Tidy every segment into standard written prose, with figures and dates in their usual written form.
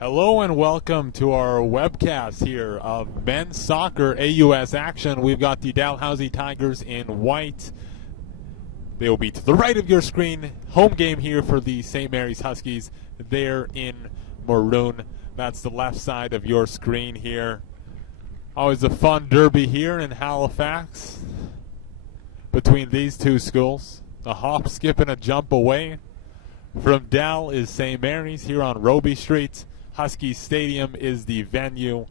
Hello and welcome to our webcast here of men's soccer AUS action. We've got the Dalhousie Tigers in white. They will be to the right of your screen. Home game here for the St. Mary's Huskies. They're in maroon. That's the left side of your screen here. Always a fun derby here in Halifax between these two schools. A hop, skip, and a jump away from Dal is St. Mary's here on Roby Street. Huskies Stadium is the venue.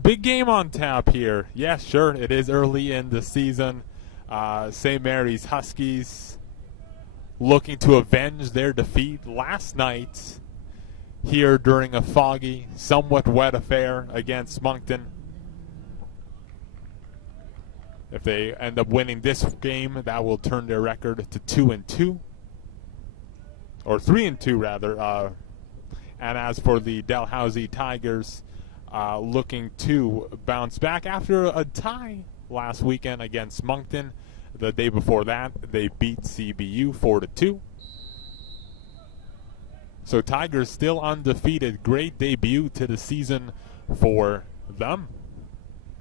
Big game on tap here. Yes, sure, it is early in the season. St. Mary's Huskies looking to avenge their defeat last night here during a foggy, somewhat wet affair against Moncton. If they end up winning this game, that will turn their record to 2-2. Or 3-2 rather. And as for the Dalhousie Tigers, looking to bounce back after a tie last weekend against Moncton. The day before that, they beat CBU 4-2. So Tigers still undefeated. Great debut to the season for them.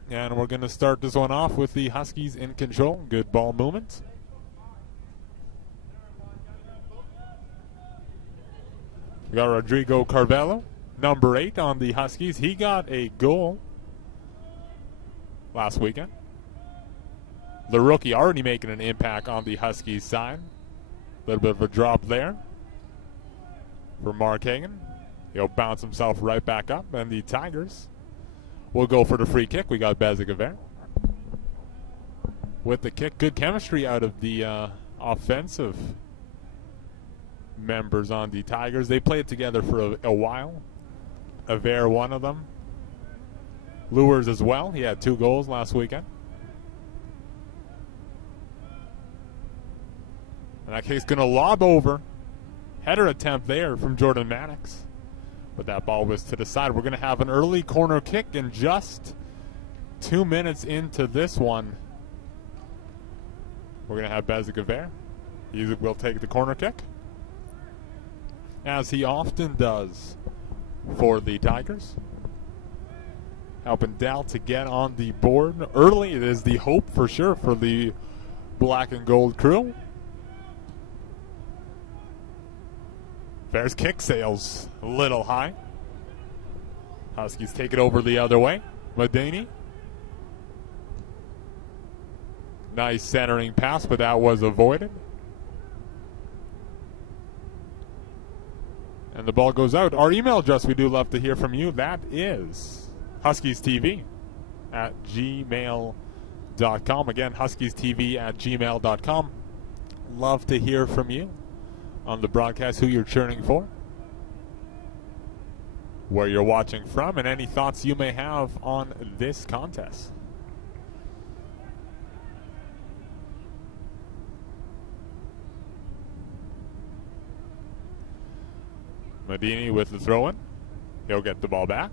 And we're going to start this one off with the Huskies in control. Good ball movement. We got Rodrigo Carvello, number 8 on the Huskies. He got a goal last weekend. The rookie already making an impact on the Huskies side. A little bit of a drop there for Mark Hagan. He'll bounce himself right back up, and the Tigers will go for the free kick. We got Bezigaver with the kick. Good chemistry out of the offensive members on the Tigers. They played together for a while. Aver, one of them. Lures as well. He had 2 goals last weekend. And that kick's going to lob over. Header attempt there from Jordan Maddox. But that ball was to the side. We're going to have an early corner kick in just 2 minutes into this one. We're going to have Bezigaver. He will take the corner kick, as he often does for the Tigers. Helping Dal to get on the board early. It is the hope for sure for the black and gold crew. Bears kick sails a little high. Huskies take it over the other way. Madini. Nice centering pass, but that was avoided. And the ball goes out. Our email address, we do love to hear from you. That is huskiestv@gmail.com. Again, huskiestv@gmail.com. Love to hear from you on the broadcast, who you're cheering for, where you're watching from, and any thoughts you may have on this contest. Madini with the throw-in. He'll get the ball back.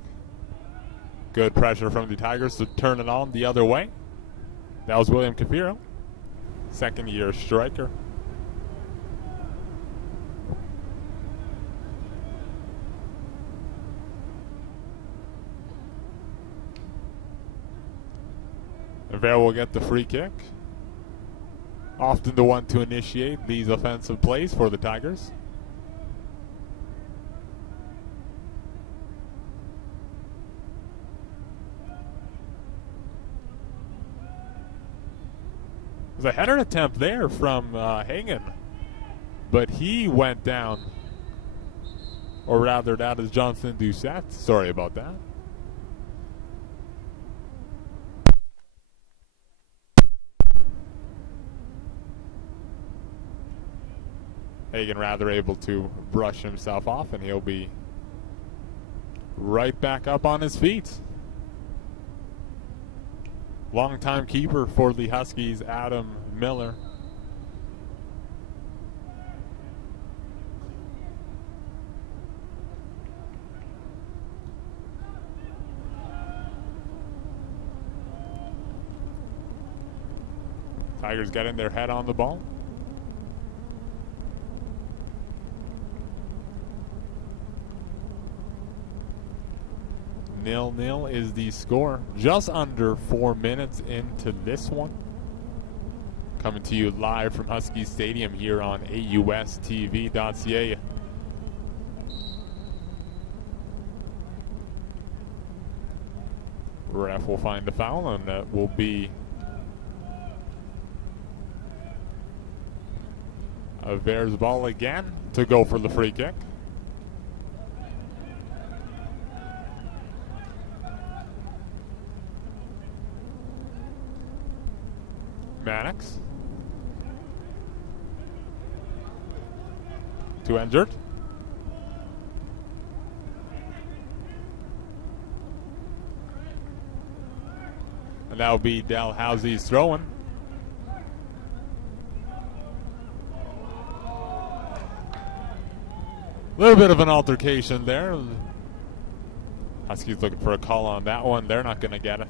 Good pressure from the Tigers to turn it on the other way. That was William Capiro, second-year striker. Ver will get the free kick. Often the one to initiate these offensive plays for the Tigers. There's a header attempt there from Hagen, but he went down. Or rather, that is Jonathan Doucette. Sorry about that. Hagen rather able to brush himself off, and he'll be right back up on his feet. Longtime keeper for the Huskies, Adam Miller. Tigers getting their head on the ball. 0-0 is the score. Just under 4 minutes into this one. Coming to you live from Huskies Stadium here on AUSTV.ca. Ref will find the foul, and that will be Avere's ball again to go for the free kick. Mannix. 2 injured. And that will be Dalhousie's throwing. A little bit of an altercation there. Huskies looking for a call on that one. They're not going to get it.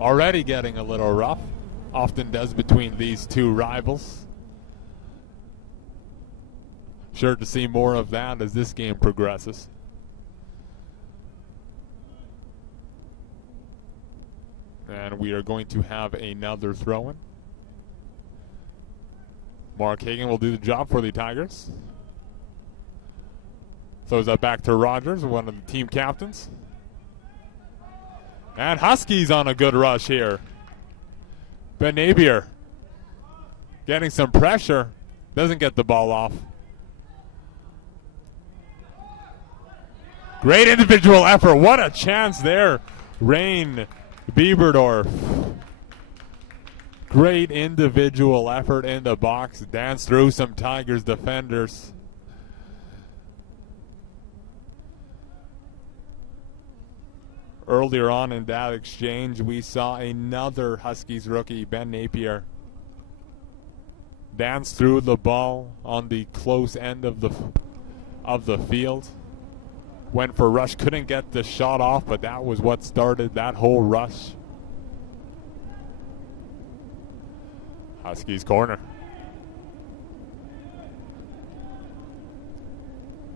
Already getting a little rough. Often does between these two rivals. Sure to see more of that as this game progresses. And we are going to have another throw-in. Mark Hagan will do the job for the Tigers. Throws that back to Rogers, one of the team captains. And Huskies on a good rush here. Ben Napier getting some pressure. Doesn't get the ball off. Great individual effort. What a chance there. Rain Bieberdorf. Great individual effort in the box. Danced through some Tigers defenders. Earlier on in that exchange, we saw another Huskies rookie, Ben Napier, dance through the ball on the close end of the field. Went for rush, couldn't get the shot off, but that was what started that whole rush. Huskies corner.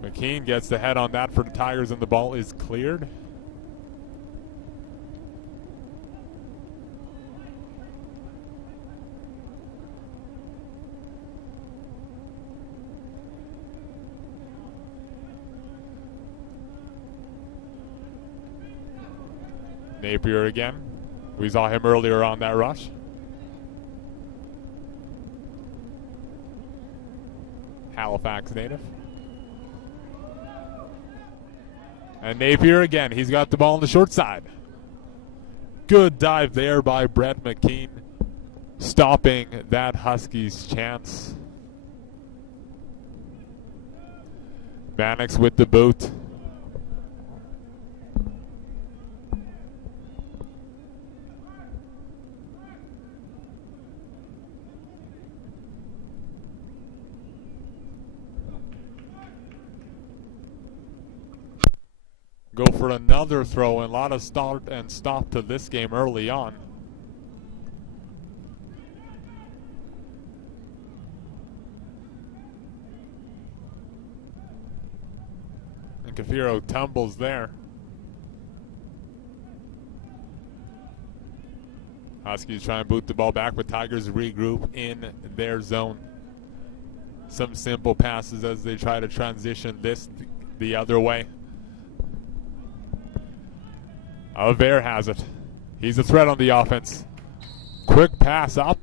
McKean gets the head on that for the Tigers, and the ball is cleared. Napier again. We saw him earlier on that rush. Halifax native. And Napier again. He's got the ball on the short side. Good dive there by Brett McKean, stopping that Huskies chance. Mannix with the boot. Go for another throw, and a lot of start and stop to this game early on. And Cafiro tumbles there. Huskies try and boot the ball back, but Tigers regroup in their zone. Some simple passes as they try to transition this the other way. Avere has it. He's a threat on the offense. Quick pass up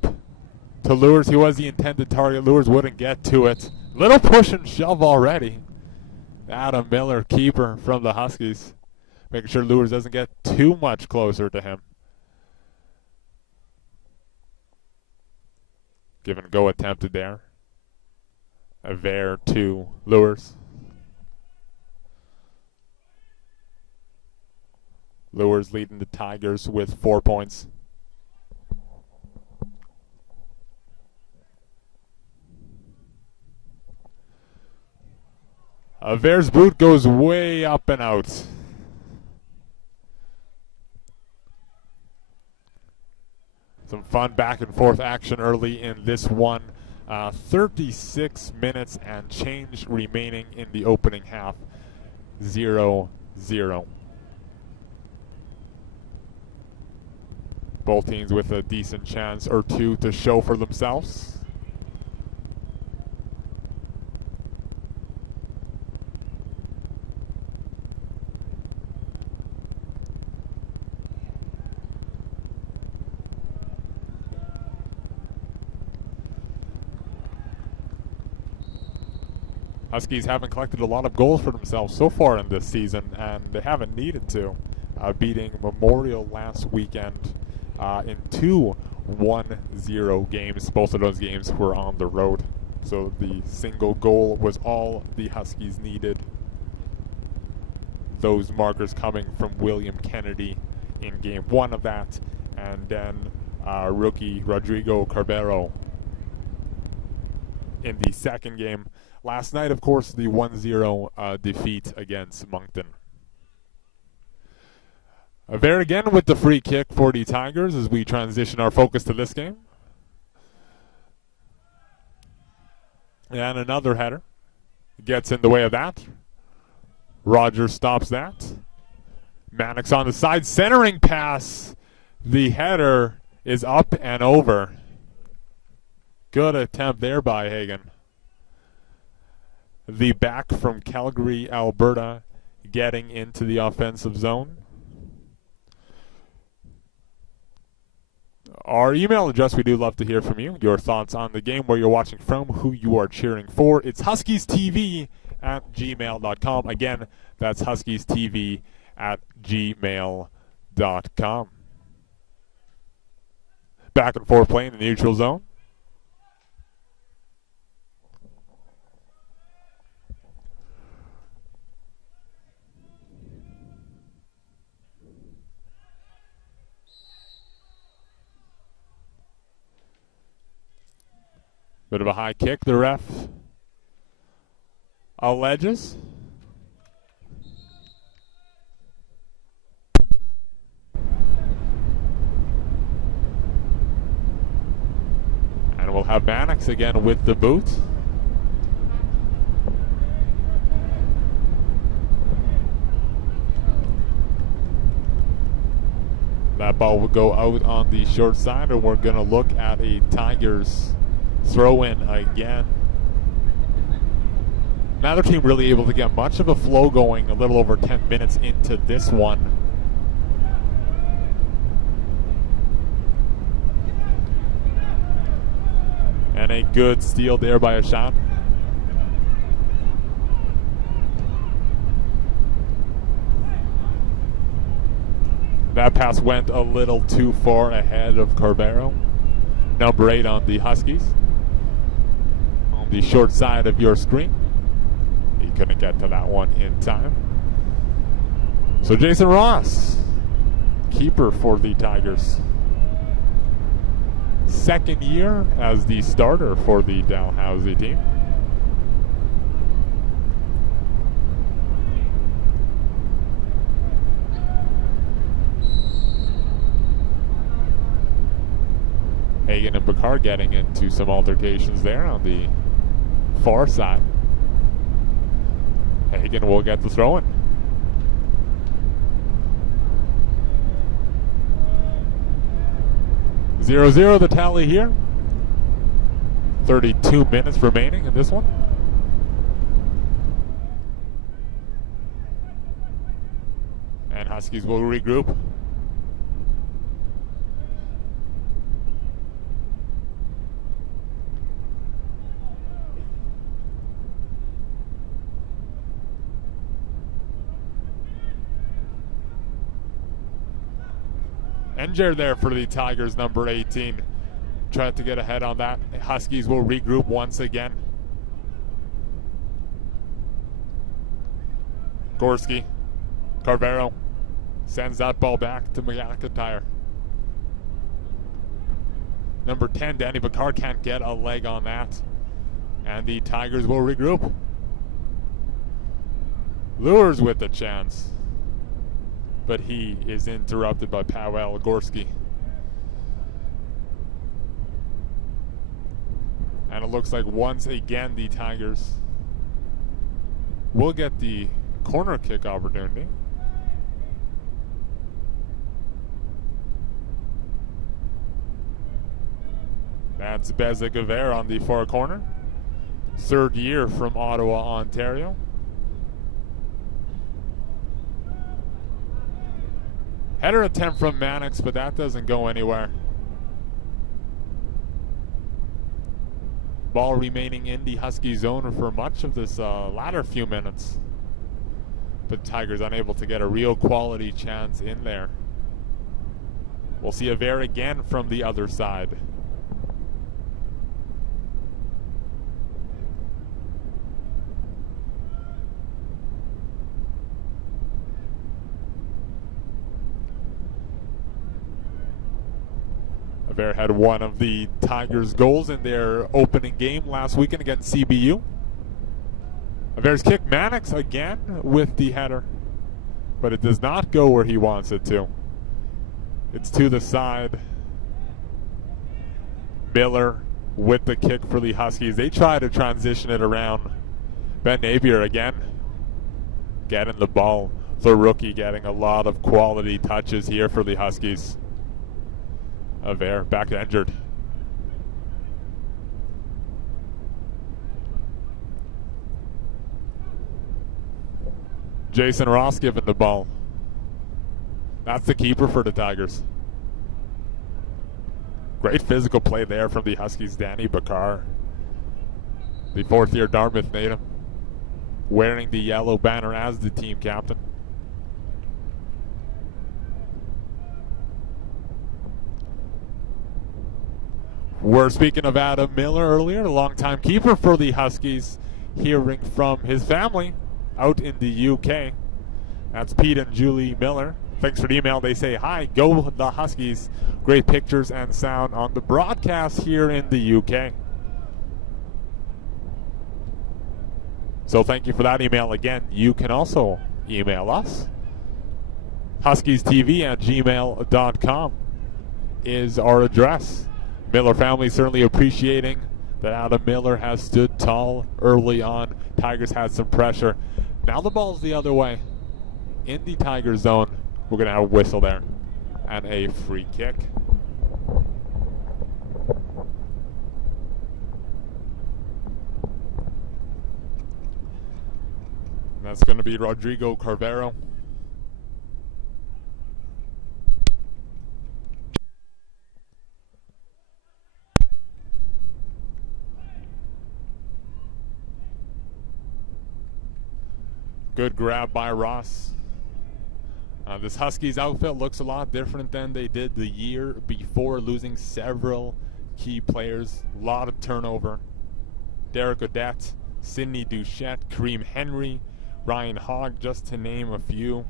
to Lures. He was the intended target. Lures wouldn't get to it. Little push and shove already. Adam Miller, keeper from the Huskies, making sure Lures doesn't get too much closer to him. Give and go attempted there. Avere to Lures. Lures leading the Tigers with 4 points. Avere's boot goes way up and out. Some fun back and forth action early in this one. 36 minutes and change remaining in the opening half. 0-0. Both teams with a decent chance or two to show for themselves. Huskies haven't collected a lot of goals for themselves so far in this season, and they haven't needed to. Beating Memorial last weekend in 2 1-0 games. Both of those games were on the road. So the single goal was all the Huskies needed. Those markers coming from William Kennedy in game 1 of that, and then rookie Rodrigo Carbero in the second game. Last night, of course, the 1-0 defeat against Moncton. There again with the free kick for the Tigers as we transition our focus to this game. And another header gets in the way of that. Rogers stops that. Mannix on the side, centering pass. The header is up and over. Good attempt there by Hagen. The back from Calgary, Alberta, getting into the offensive zone. Our email address, we do love to hear from you. Your thoughts on the game, where you're watching from, who you are cheering for. It's huskiestv@gmail.com. Again, that's huskiestv@gmail.com. Back and forth play in the neutral zone. Bit of a high kick, the ref alleges. And we'll have Mannix again with the boot. That ball will go out on the short side, and we're going to look at a Tigers throw in again. Neither team really able to get much of a flow going a little over 10 minutes into this one. And a good steal there by a shot. That pass went a little too far ahead of Carbero. Number 8 on the Huskies. On the short side of your screen. He couldn't get to that one in time. So Jason Ross, keeper for the Tigers. Second year as the starter for the Dalhousie team. Hagen and Bakar getting into some altercations there on the far side. Hagen will get the throw in. Zero the tally here. 32 minutes remaining in this one. And Huskies will regroup. Enger there for the Tigers, number 18. Tried to get ahead on that. Huskies will regroup once again. Gorski, Carbero sends that ball back to McIntyre. Number 10, Danny Bakar can't get a leg on that. And the Tigers will regroup. Lures with the chance. But he is interrupted by Powell Gorski. And it looks like once again the Tigers will get the corner kick opportunity. That's Bezek-Aver on the far corner. Third year from Ottawa, Ontario. Header attempt from Mannix, but that doesn't go anywhere. Ball remaining in the Husky zone for much of this latter few minutes. But Tigers unable to get a real quality chance in there. We'll see Aver again from the other side. Aver had one of the Tigers' goals in their opening game last weekend against CBU. Aver's kick, Mannix again with the header, but it does not go where he wants it to. It's to the side. Miller with the kick for the Huskies. They try to transition it around. Ben Napier again getting the ball. The rookie getting a lot of quality touches here for the Huskies. Aver back injured. Jason Ross given the ball. That's the keeper for the Tigers. Great physical play there from the Huskies. Danny Bakar, the fourth-year Dartmouth native, wearing the yellow banner as the team captain. We're speaking of Adam Miller earlier, a longtime keeper for the Huskies, hearing from his family out in the UK. That's Pete and Julie Miller. Thanks for the email. They say, hi, go the Huskies. Great pictures and sound on the broadcast here in the UK. So thank you for that email again. You can also email us. HuskiesTV@gmail.com is our address. Miller family certainly appreciating that Adam Miller has stood tall early on. Tigers had some pressure. Now the ball's the other way. In the Tiger zone, we're going to have a whistle there and a free kick. And that's going to be Rodrigo Carvero. Good grab by Ross. This Huskies outfit looks a lot different than they did the year before, losing several key players. A lot of turnover. Derek Odette, Sidney Duchette, Kareem Henry, Ryan Hogg, just to name a few.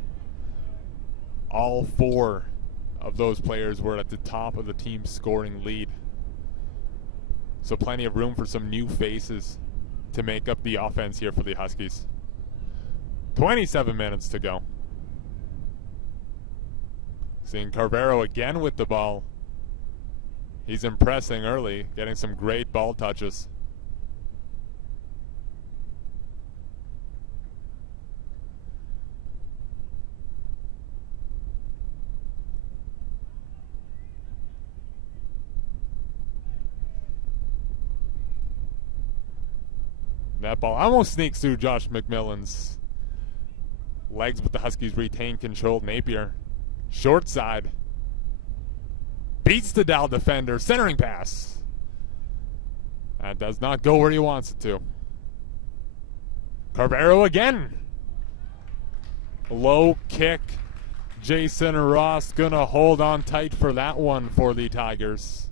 All four of those players were at the top of the team's scoring lead. So plenty of room for some new faces to make up the offense here for the Huskies. 27 minutes to go. Seeing Carvero again with the ball. He's impressing early, getting some great ball touches. That ball almost sneaks through Josh McMillan's legs, but the Huskies retain control. Napier, short side, beats the Dal defender, centering pass. That does not go where he wants it to. Carvero again. Low kick. Jason Ross gonna hold on tight for that one for the Tigers.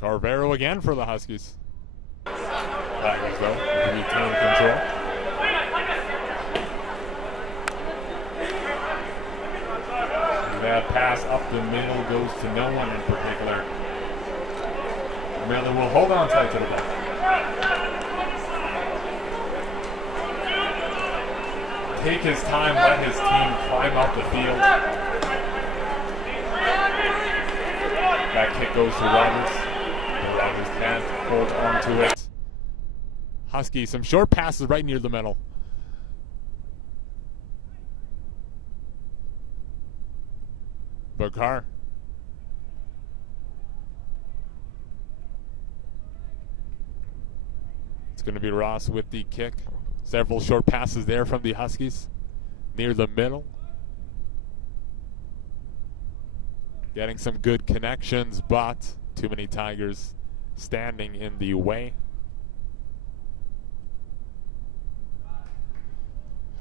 Carvero again for the Huskies. Tigers, though, retain control. And that pass up the middle goes to no one in particular. Miller will hold on tight to the ball. Take his time, let his team climb up the field. That kick goes to Rogers. And Rogers can't hold on to it. Huskies, some short passes right near the middle. Bakar. It's going to be Ross with the kick. Several short passes there from the Huskies near the middle. Getting some good connections, but too many Tigers standing in the way.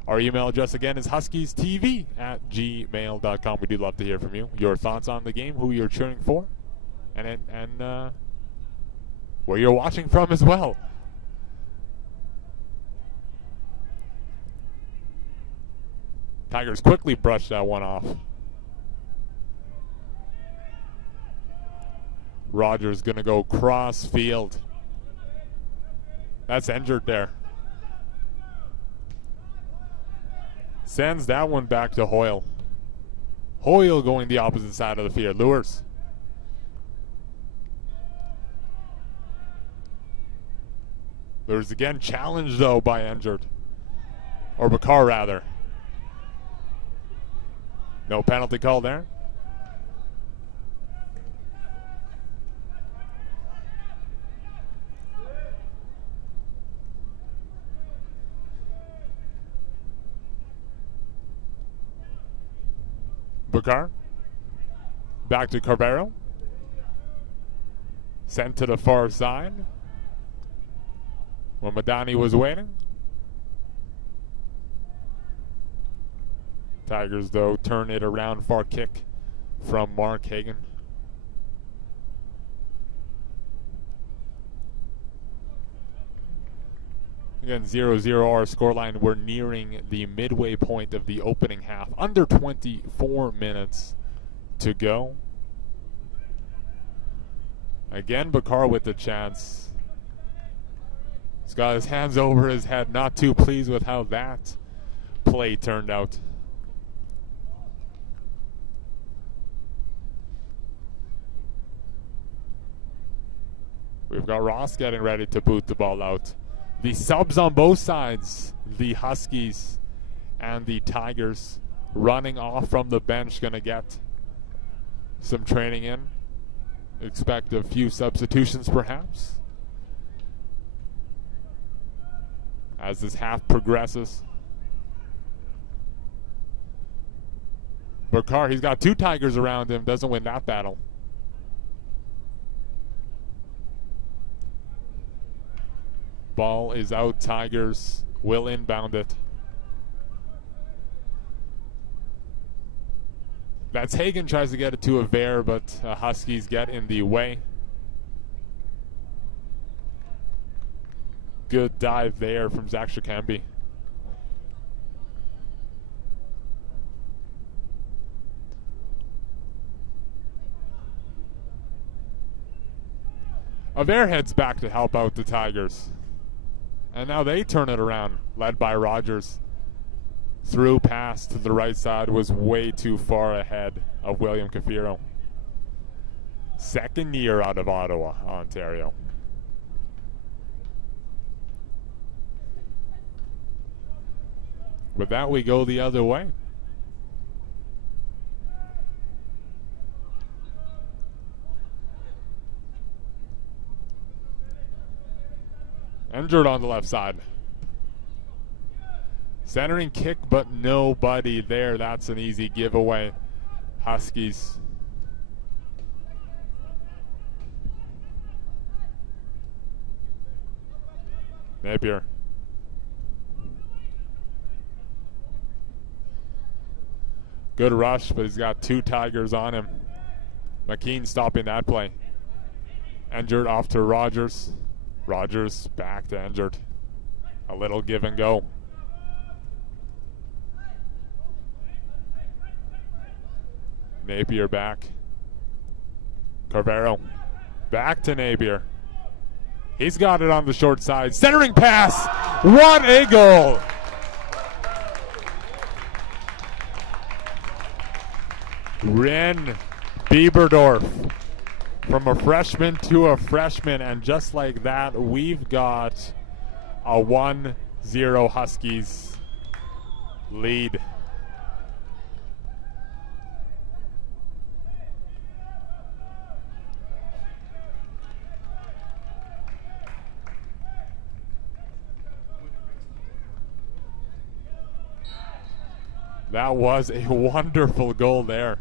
Our email address again is huskiestv@gmail.com. We do love to hear from you. Your thoughts on the game, who you're cheering for, and where you're watching from as well. Tigers quickly brushed that one off. Rogers gonna go cross field. That's injured there. Sends that one back to Hoyle. Hoyle going the opposite side of the field. Lures. Lures again, challenged though by injured. Or Bakar rather. No penalty call there. Bakar. Back to Carvero. Sent to the far side. When Madani was waiting. Tigers, though, turn it around. Far kick from Mark Hagan. Again, 0-0 our scoreline. We're nearing the midway point of the opening half. Under 24 minutes to go. Again, Bakar with the chance. He's got his hands over his head. Not too pleased with how that play turned out. We've got Ross getting ready to boot the ball out. The subs on both sides, the Huskies and the Tigers, running off from the bench, going to get some training in. Expect a few substitutions perhaps as this half progresses. Bakar, he's got two Tigers around him, doesn't win that battle. Ball is out. Tigers will inbound it. That's Hagan, tries to get it to Aver, but Huskies get in the way. Good dive there from Zach Shikambi. Aver heads back to help out the Tigers. And now they turn it around, led by Rogers. Through pass to the right side was way too far ahead of William Cafiro. Second year out of Ottawa, Ontario. With that, we go the other way. Injured on the left side. Centering kick, but nobody there. That's an easy giveaway. Huskies. Napier. Good rush, but he's got two Tigers on him. McKean stopping that play. Injured off to Rogers. Rogers back to injured. A little give and go. Napier back. Carvero back to Napier. He's got it on the short side. Centering pass. What a goal. Ren Bieberdorf from a freshman to a freshman, and just like that, we've got a 1-0 Huskies lead. That was a wonderful goal there.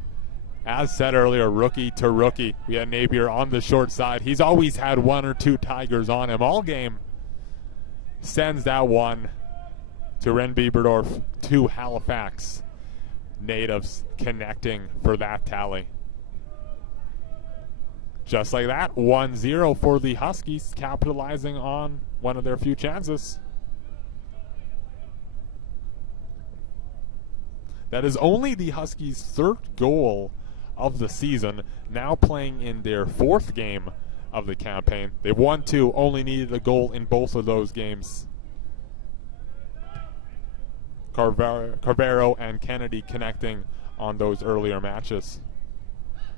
As said earlier, rookie to rookie. We had Napier on the short side. He's always had one or two Tigers on him all game. Sends that one to Ren Bieberdorf, to Halifax natives connecting for that tally. Just like that, 1-0 for the Huskies, capitalizing on one of their few chances. That is only the Huskies' third goal of the season, now playing in their fourth game of the campaign. They've won 2, only needed a goal in both of those games. Carvero and Kennedy connecting on those earlier matches.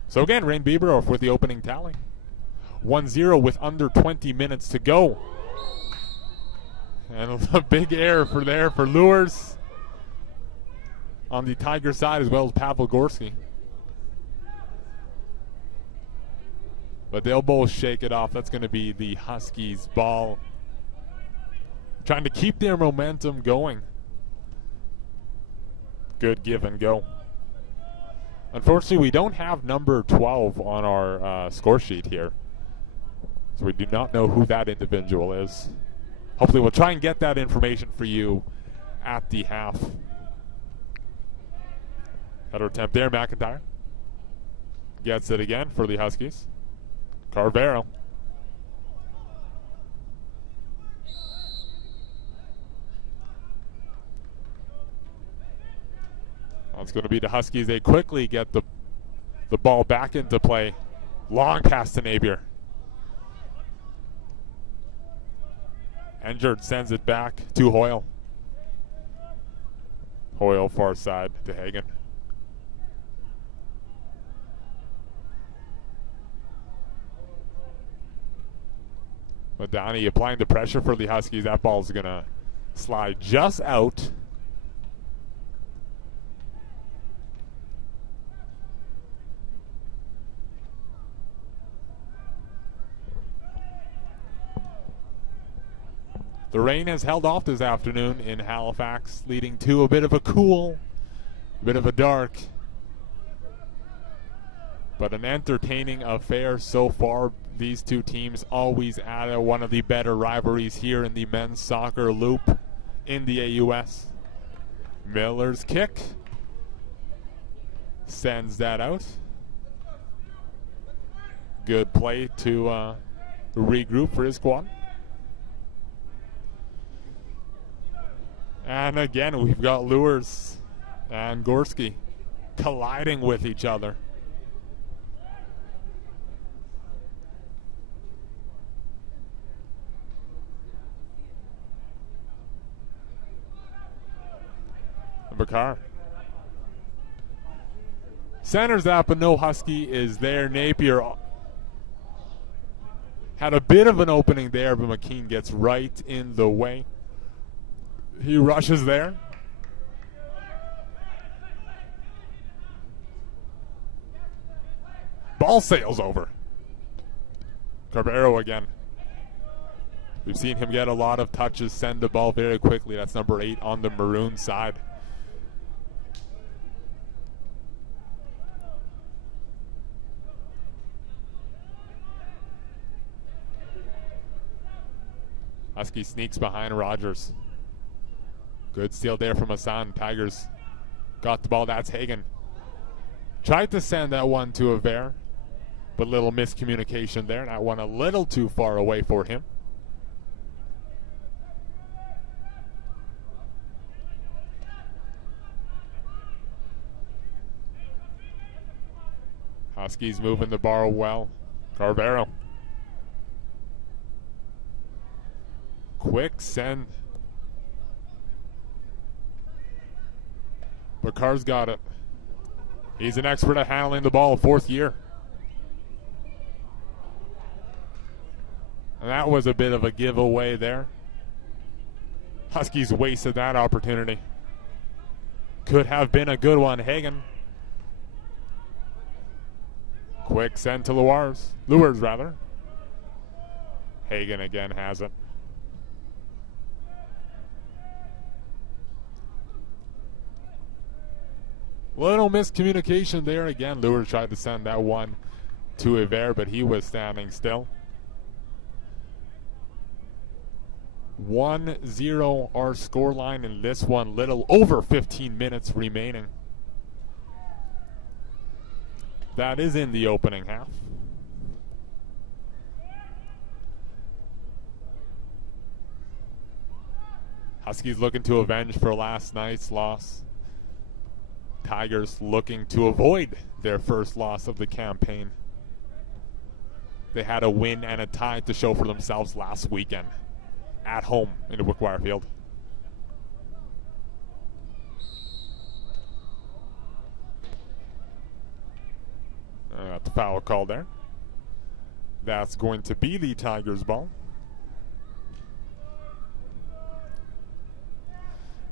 So again, Ren Bieberdorf with the opening tally. 1-0 with under 20 minutes to go. And a big error for Lures on the Tiger side, as well as Pavel Gorski. But they'll both shake it off. That's going to be the Huskies' ball. Trying to keep their momentum going. Good give and go. Unfortunately, we don't have number 12 on our score sheet here. So we do not know who that individual is. Hopefully we'll try and get that information for you at the half. Header attempt there, McIntyre. Gets it again for the Huskies. Carvero. Well, it's going to be the Huskies. They quickly get the ball back into play. Long pass to Napier. Engerd sends it back to Hoyle. Hoyle far side to Hagen. Madani applying the pressure for the Huskies. That ball's going to slide just out. The rain has held off this afternoon in Halifax, leading to a bit of a cool, a bit of a dark, but an entertaining affair so far. These two teams always at one of the better rivalries here in the men's soccer loop in the AUS. Miller's kick sends that out. Good play to regroup for his squad. And again, we've got Lures and Gorski colliding with each other. Bakar centers that, but no Husky is there. Napier had a bit of an opening there, but McKean gets right in the way. He rushes there. Ball sails over. Carvero again. We've seen him get a lot of touches, send the ball very quickly. That's number 8 on the maroon side. Husky sneaks behind Rogers. Good steal there from Hassan. Tigers got the ball. That's Hagen. Tried to send that one to Aver, but a little miscommunication there. That one a little too far away for him. Huskies moving the ball well. Carvero. Quick send. Bakar's got it. He's an expert at handling the ball, 4th year. And that was a bit of a giveaway there. Huskies wasted that opportunity. Could have been a good one, Hagen. Quick send to Luers, rather. Hagen again has it. Little miscommunication there again. Luers tried to send that one to Iver, but he was standing still. 1-0 our scoreline in this one. Little over 15 minutes remaining. That is in the opening half. Huskies looking to avenge for last night's loss. Tigers looking to avoid their first loss of the campaign. They had a win and a tie to show for themselves last weekend at home in the Wickwire Field. Got the foul call there. That's going to be the Tigers' ball.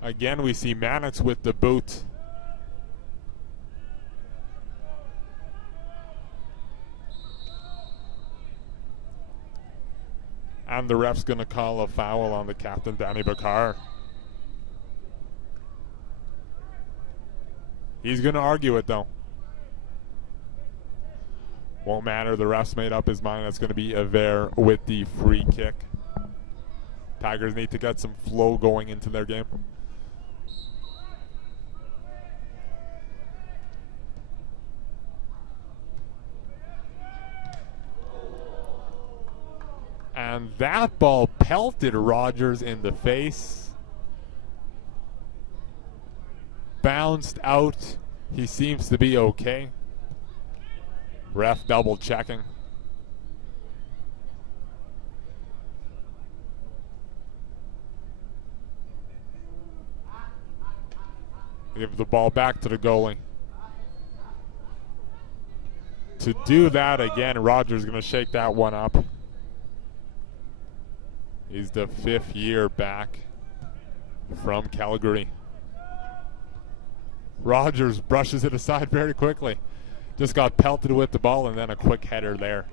Again, we see Mannix with the boot. And the ref's going to call a foul on the captain, Danny Bakar. He's going to argue it, though. Won't matter. The ref's made up his mind. That's going to be Iver with the free kick. Tigers need to get some flow going into their game. And that ball pelted Rogers in the face. Bounced out. He seems to be okay. Ref double checking. Give the ball back to the goalie. To do that again, Rogers going to shake that one up. He's the 5th year back from Calgary. Rogers brushes it aside very quickly. Just got pelted with the ball and then a quick header there.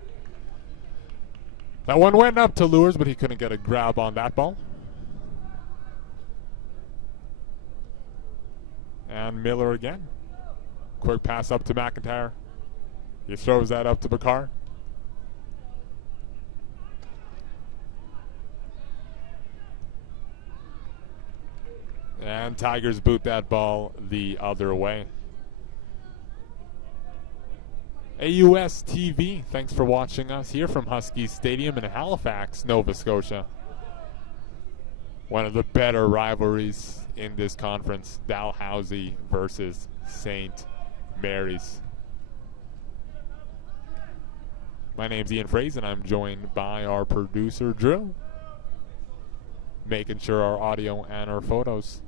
That one went up to Luers, but he couldn't get a grab on that ball. And Miller again. Quick pass up to McIntyre. He throws that up to Bakar. And Tigers boot that ball the other way. AUS TV, thanks for watching us here from Huskies Stadium in Halifax, Nova Scotia. One of the better rivalries in this conference, Dalhousie versus St. Mary's. My name's Ian Fraze, and I'm joined by our producer, Drew, making sure our audio and our photos,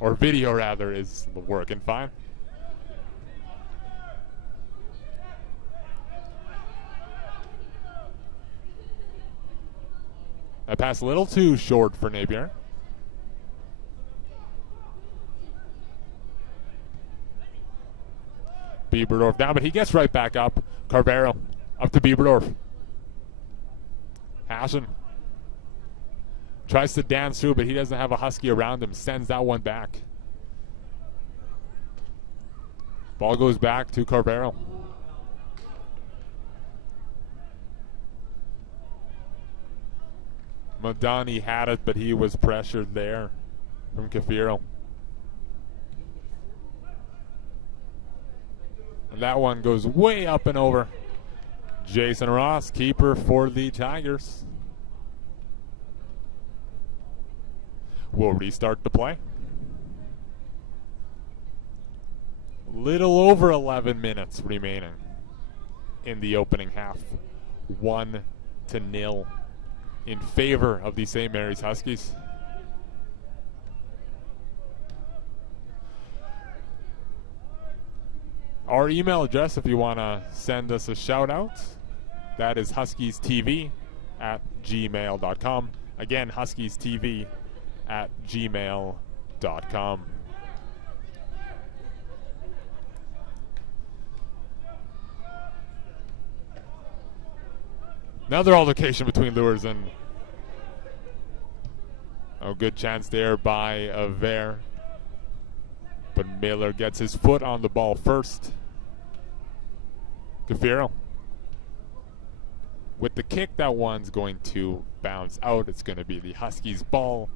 or video rather, is working fine. That pass a little too short for Napier. Bieberdorf down, but he gets right back up. Carvero up to Bieberdorf. Hassan tries to dance through, but he doesn't have a Husky around him. Sends that one back. Ball goes back to Carvero. Madani had it, but he was pressured there from Cafiro. And that one goes way up and over. Jason Ross, keeper for the Tigers. We'll restart the play. Little over 11 minutes remaining in the opening half. 1-0. in favor of the St. Mary's Huskies. Our email address, if you want to send us a shout out, that is huskiestv@gmail.com. Again, huskiestv@gmail.com. Another altercation between Lures and a good chance there by Aver. But Miller gets his foot on the ball first. Gafiro. With the kick, that one's going to bounce out. It's going to be the Huskies' ball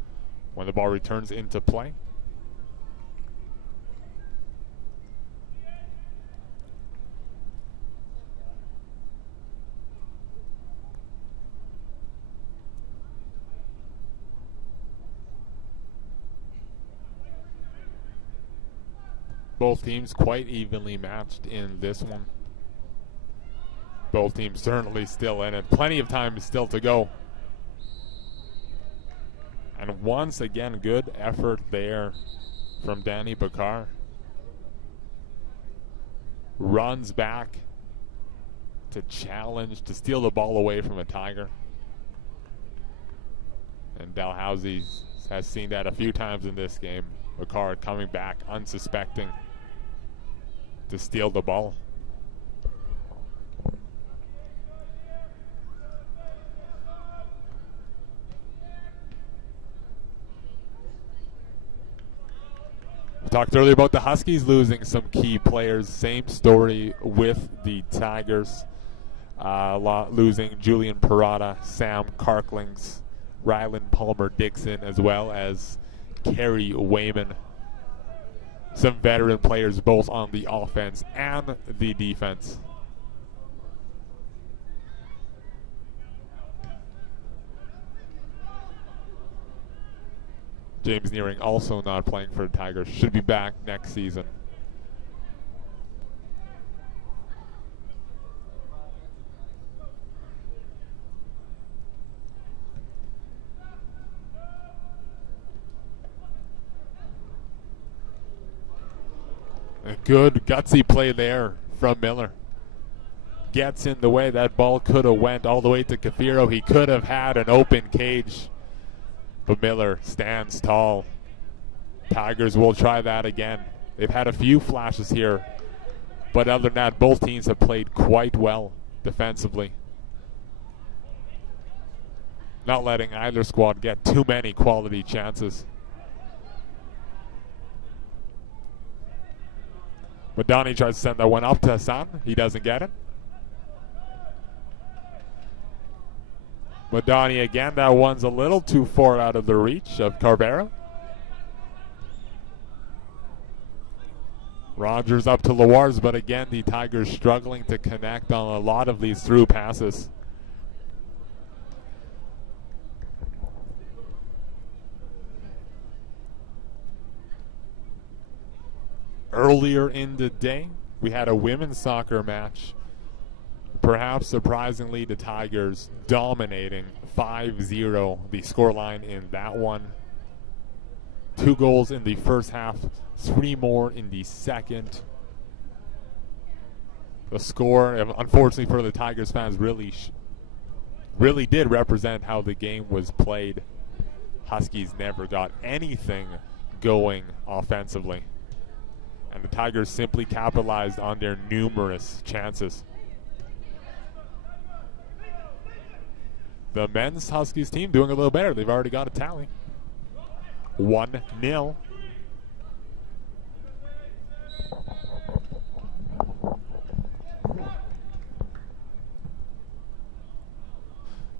when the ball returns into play. Both teams quite evenly matched in this one. Both teams certainly still in it. Plenty of time still to go. And once again, good effort there from Danny Bakar. Runs back to challenge, to steal the ball away from a Tiger. And Dalhousie has seen that a few times in this game. Bakar coming back unsuspecting to steal the ball. We talked earlier about the Huskies losing some key players. Same story with the Tigers. Losing Julian Parada, Sam Karklings, Ryland Palmer-Dixon, as well as Kerry Wayman. Some veteran players both on the offense and the defense. James Nearing also not playing for the Tigers. Should be back next season. A good gutsy play there from Miller. Gets in the way. That ball could have went all the way to Gafiro. He could have had an open cage. But Miller stands tall. Tigers will try that again. They've had a few flashes here. But other than that, both teams have played quite well defensively. Not letting either squad get too many quality chances. Madani tries to send that one up to Hassan. He doesn't get it. Madani again. That one's a little too far out of the reach of Carvera. Rogers up to Lawars, but again, the Tigers struggling to connect on a lot of these through passes. Earlier in the day, we had a women's soccer match. Perhaps surprisingly, the Tigers dominating 5-0 the scoreline in that one. 2 goals in the first half, 3 more in the second. The score, unfortunately for the Tigers fans, really did represent how the game was played. Huskies never got anything going offensively. And the Tigers simply capitalized on their numerous chances. The men's Huskies team doing a little better. They've already got a tally. 1-0.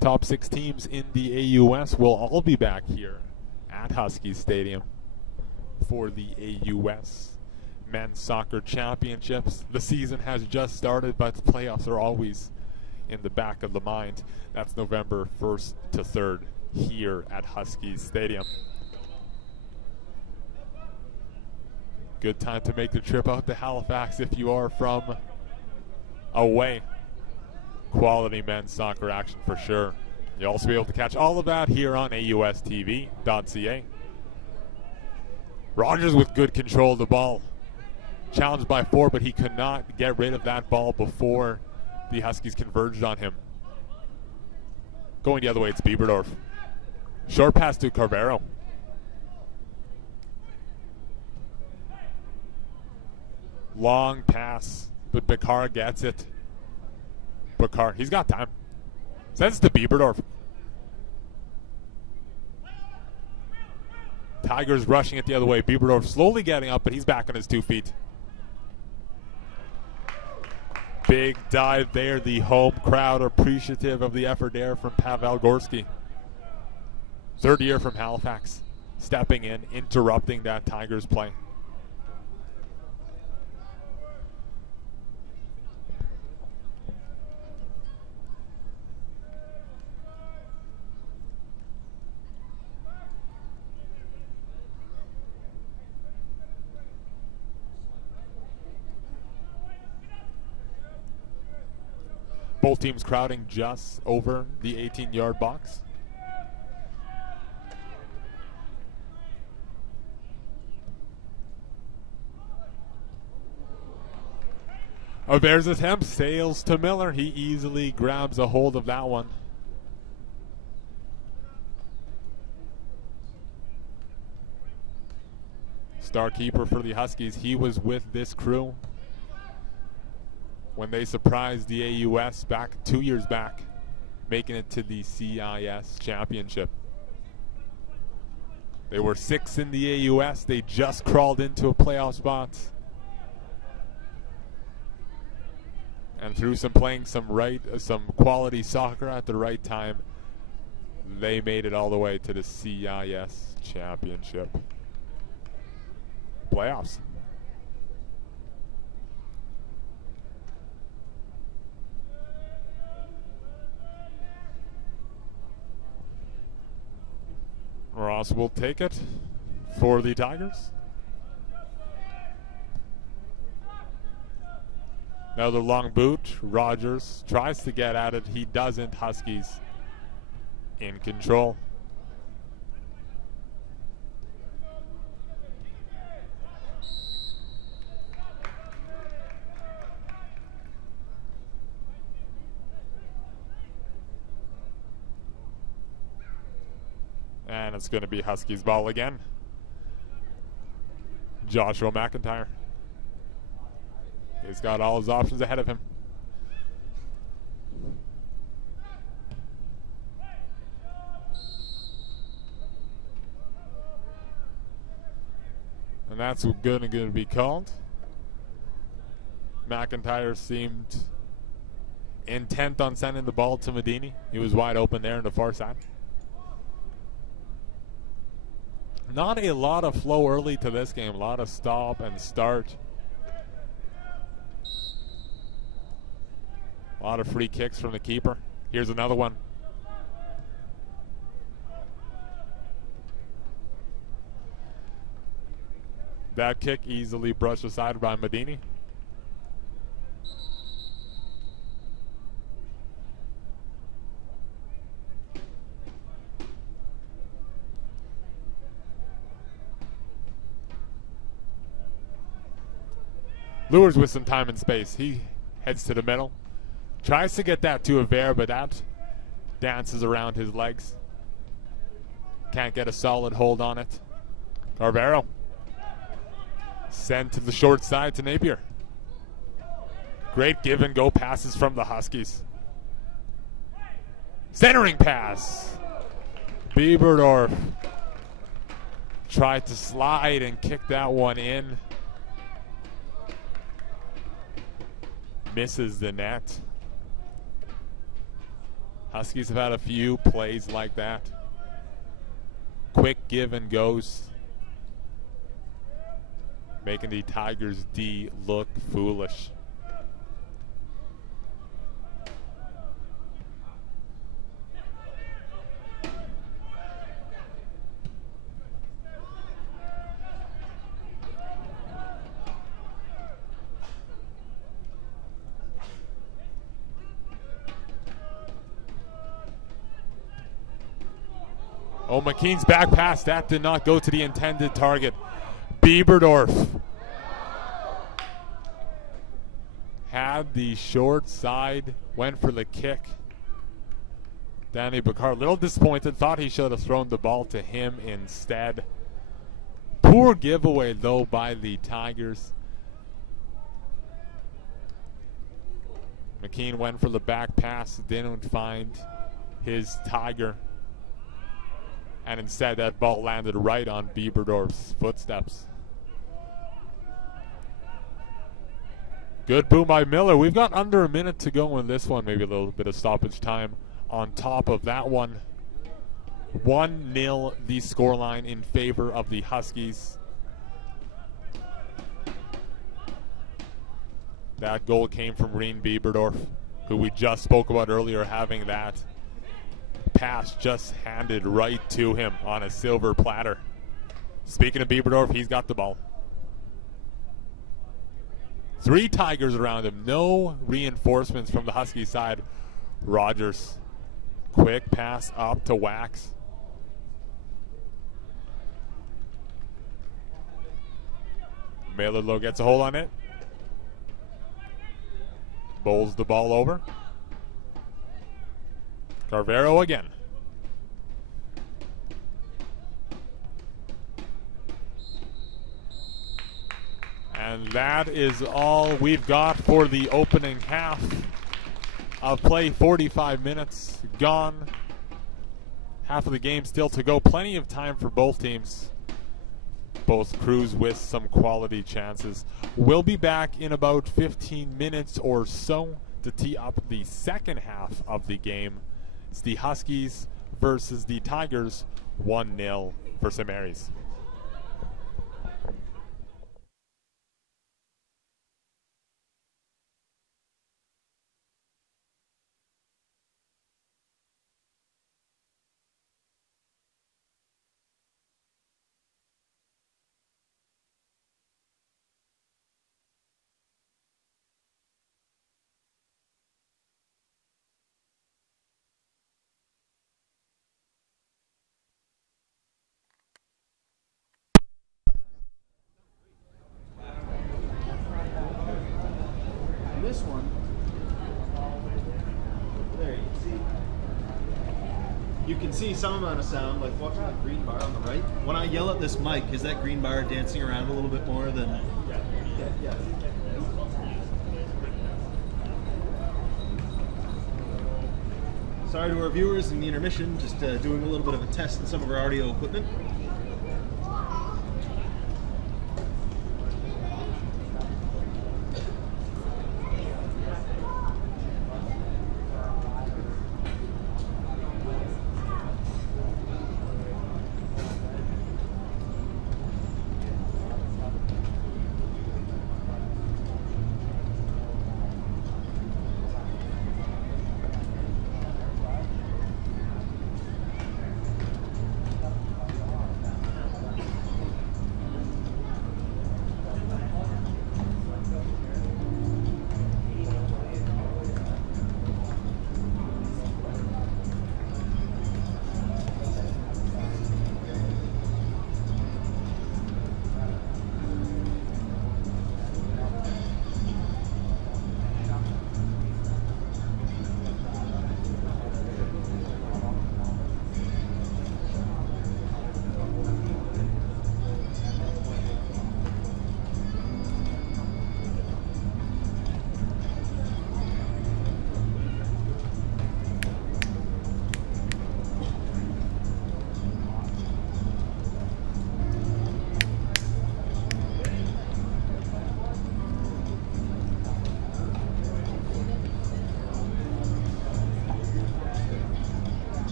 Top 6 teams in the AUS will all be back here at Huskies Stadium for the AUS Men's Soccer Championships. The season has just started, but the playoffs are always in the back of the mind. That's November 1st to 3rd here at Huskies Stadium. Good time to make the trip out to Halifax if you are from away. Quality men's soccer action for sure. You'll also be able to catch all of that here on AUSTV.ca. Rogers with good control of the ball. Challenged by 4, but he could not get rid of that ball before the Huskies converged on him. Going the other way, it's Bieberdorf. Short pass to Carvero. Long pass, but Bakar gets it. Bakar, he's got time. Sends to Bieberdorf. Tigers rushing it the other way. Bieberdorf slowly getting up, but he's back on his 2 feet. Big dive there. The home crowd appreciative of the effort there from Pavel Gorski. Third year from Halifax. Stepping in, interrupting that Tigers play. Both teams crowding just over the 18-yard box. Avere's attempt sails to Miller. He easily grabs a hold of that one. Star keeper for the Huskies. He was with this crew when they surprised the AUS back 2 years back, making it to the CIS championship. They were 6th in the AUS. They just crawled into a playoff spot. And through playing some quality soccer at the right time, they made it all the way to the CIS championship playoffs. Ross will take it for the Tigers. Another long boot. Rogers tries to get at it. He doesn't. Huskies in control. And it's going to be Huskies ball again. Joshua McIntyre. He's got all his options ahead of him. And that's going to be called. McIntyre seemed intent on sending the ball to Medini. He was wide open there on the far side. Not a lot of flow early to this game. A lot of stop and start. A lot of free kicks from the keeper. Here's another one. That kick easily brushed aside by Medini. Lures with some time and space. He heads to the middle. Tries to get that to Avere, but that dances around his legs. Can't get a solid hold on it. Carvero. Sent to the short side to Napier. Great give and go passes from the Huskies. Centering pass. Bieberdorf tried to slide and kick that one in. Misses the net. Huskies have had a few plays like that. Quick give and goes. Making the Tigers D look foolish. Oh, McKean's back pass. That did not go to the intended target. Bieberdorf had the short side, went for the kick. Danny Bacard, a little disappointed, thought he should have thrown the ball to him instead. Poor giveaway, though, by the Tigers. McKean went for the back pass, didn't find his Tiger. And instead, that ball landed right on Bieberdorf's footsteps. Good boom by Miller. We've got under a minute to go in this one. Maybe a little bit of stoppage time on top of that one. 1-0 the scoreline in favor of the Huskies. That goal came from Reen Bieberdorf, who we just spoke about earlier, having that pass just handed right to him on a silver platter. Speaking of Bieberdorf, he's got the ball. 3 Tigers around him. No reinforcements from the Husky side. Rogers. Quick pass up to Wax. Mailerlo gets a hold on it. Bowls the ball over. Carvero again. And that is all we've got for the opening half of play. 45 minutes gone. Half of the game still to go. Plenty of time for both teams. Both crews with some quality chances. We'll be back in about 15 minutes or so to tee up the second half of the game. It's the Huskies versus the Tigers. 1-0 for St. Mary's. This one, there you can see some amount of sound, like watching the green bar on the right. When I yell at this mic, is that green bar dancing around a little bit more than? Yeah. Sorry to our viewers in the intermission, just doing a little bit of a test in some of our audio equipment.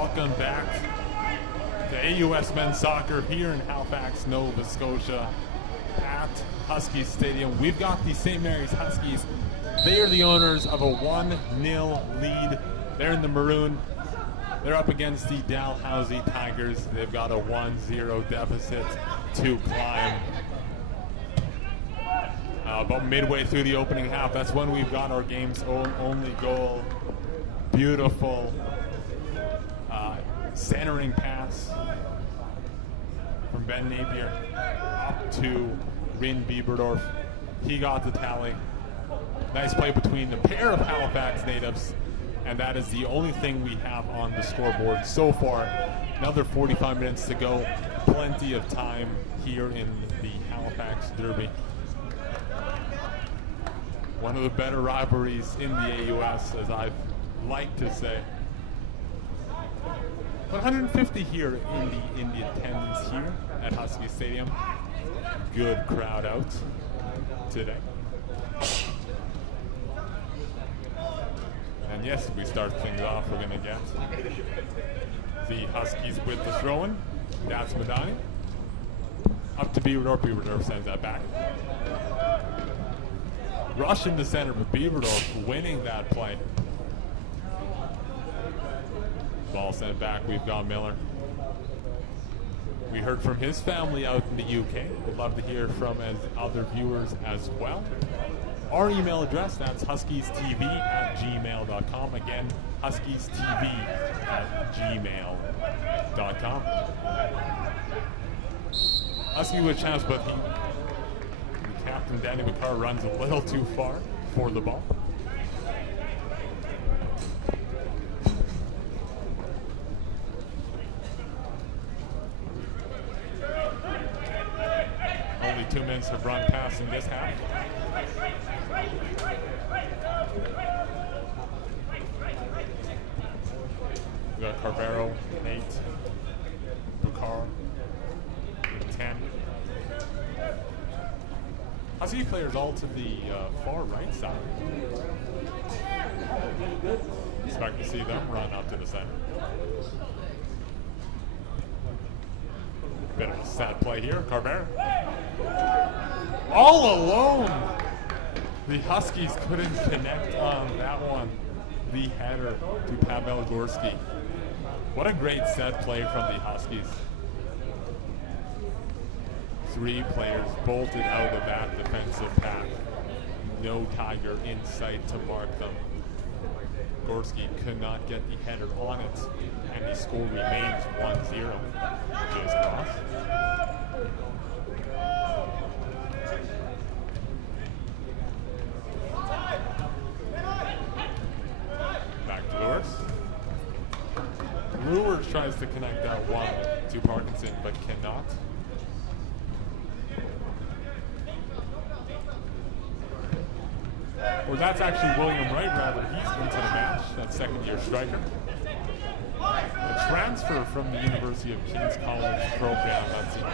welcome back to AUS men's soccer here in Halifax, Nova Scotia at Huskies Stadium. We've got the St. Mary's Huskies. They are the owners of a 1-0 lead. They're in the maroon. They're up against the Dalhousie Tigers. They've got a 1-0 deficit to climb. About midway through the opening half, that's when we've got our game's only goal. Beautiful centering pass from Ben Napier up to Rin Bieberdorf. He got the tally. Nice play between the pair of Halifax natives, and that is the only thing we have on the scoreboard so far. Another 45 minutes to go. Plenty of time here in the Halifax Derby. One of the better rivalries in the AUS, as I'd like to say. 150 here in the attendance here at Huskies Stadium. Good crowd out today. And yes, if we start things off, we're going to get the Huskies with the throw-in. That's Madani. Up to Bieberdorf. Bieberdorf sends that back. Rush in the center, but Bieberdorf winning that play. Ball sent back. We've got Miller. We heard from his family out in the UK. We'd love to hear from other viewers as well. Our email address, that's huskiestv@gmail.com. Again, huskiestv@gmail.com. Husky with a chance, but the captain, Danny McCarr, runs a little too far for the ball. Only 2 minutes of run pass in this half. We got Carbero, 8, Bucar, 10. Husky players all to the far right side. Expect to see them run up to the center. Bit of a sad play here, Carbero. All alone! The Huskies couldn't connect on that one. The header to Pavel Gorski. What a great set play from the Huskies. 3 players bolted out of that defensive pack. No Tiger in sight to mark them. Gorski could not get the header on it, and the score remains 1-0. Just cross. Back to Lewis. Lewis tries to connect that one to Parkinson, but cannot. Or that's actually William Wright, rather. He's into the match, that second-year striker. A transfer from the University of King's College program, that's in the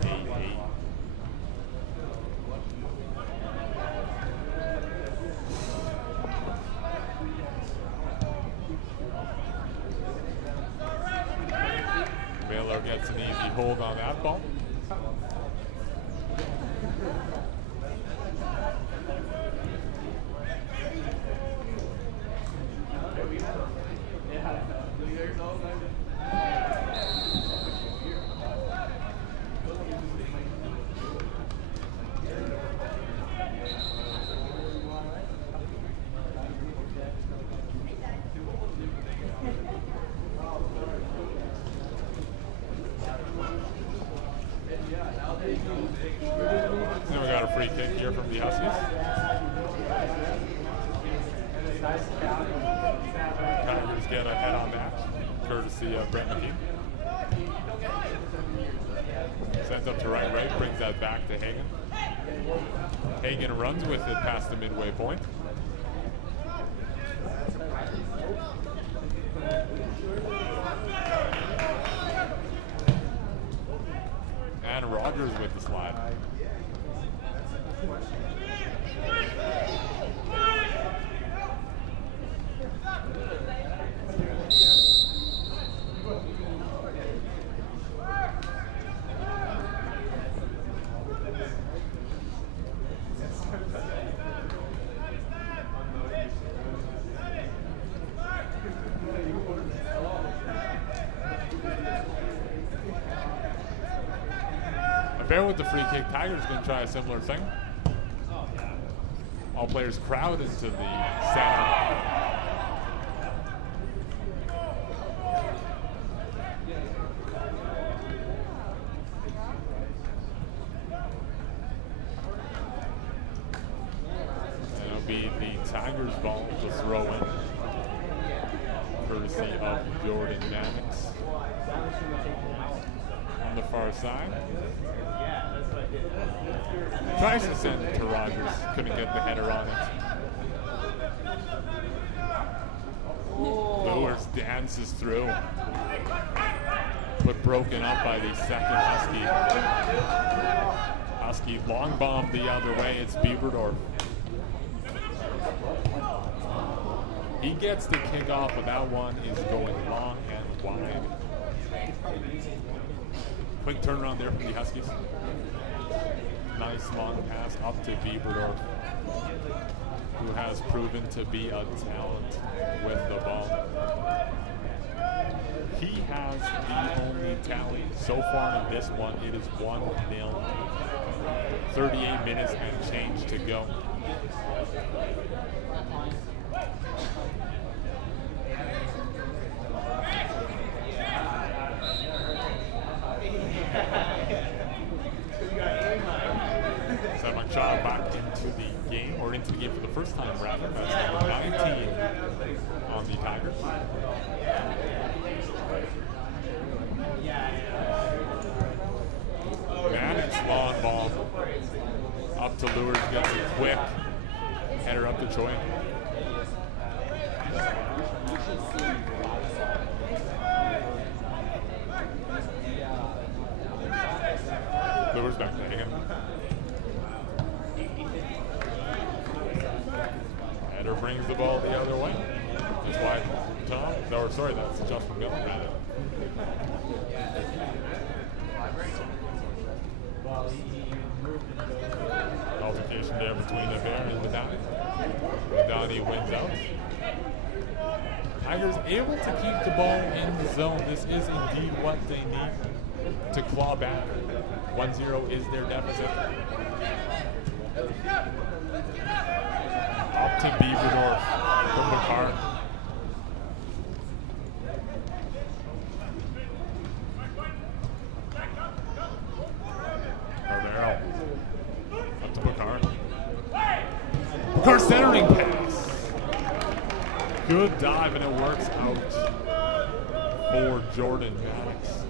ACAA. Miller gets an easy hold on that ball. Then we got a free kick here from the Huskies. Tigers get a head on that, courtesy of Brent McKee. Sends up to right, brings that back to Hagen. Hagen runs with it past the midway point. And Rogers with the slide. Bear with the free kick. Tigers going to try a similar thing. All players crowd into the center. It'll be the Tigers' ball to throw in, courtesy of Jordan Maddox on the far side. Tries to send it to Rogers, couldn't get the header on it. Lewis dances through, but broken up by the second Husky. Husky long bomb the other way, it's Bieberdorf. He gets the kick off, but that one is going long and wide. Quick turnaround there from the Huskies. Nice long pass up to Bieberdorf, who has proven to be a talent with the ball. He has the only tally so far in this one. It is 1-0. 38 minutes and change to go. Shot back into the game, or into the game for the first time, rather. That's number 19 on the Tigers. Maddox long ball up to Lewis, gets a quick header up to Choi. Lewis back there again. Header brings the ball the other way. It's wide. Tom, or sorry, that's Justin Miller, rather. Altercation there between the Bear and Madani. Madani wins out. Tigers able to keep the ball in the zone. This is indeed what they need to claw back. 1-0 is their deficit. Up to Bieberdorf from the car. Romero. Up to Bakar. Bakar centering pass. Good dive, and it works out for Jordan Maddox.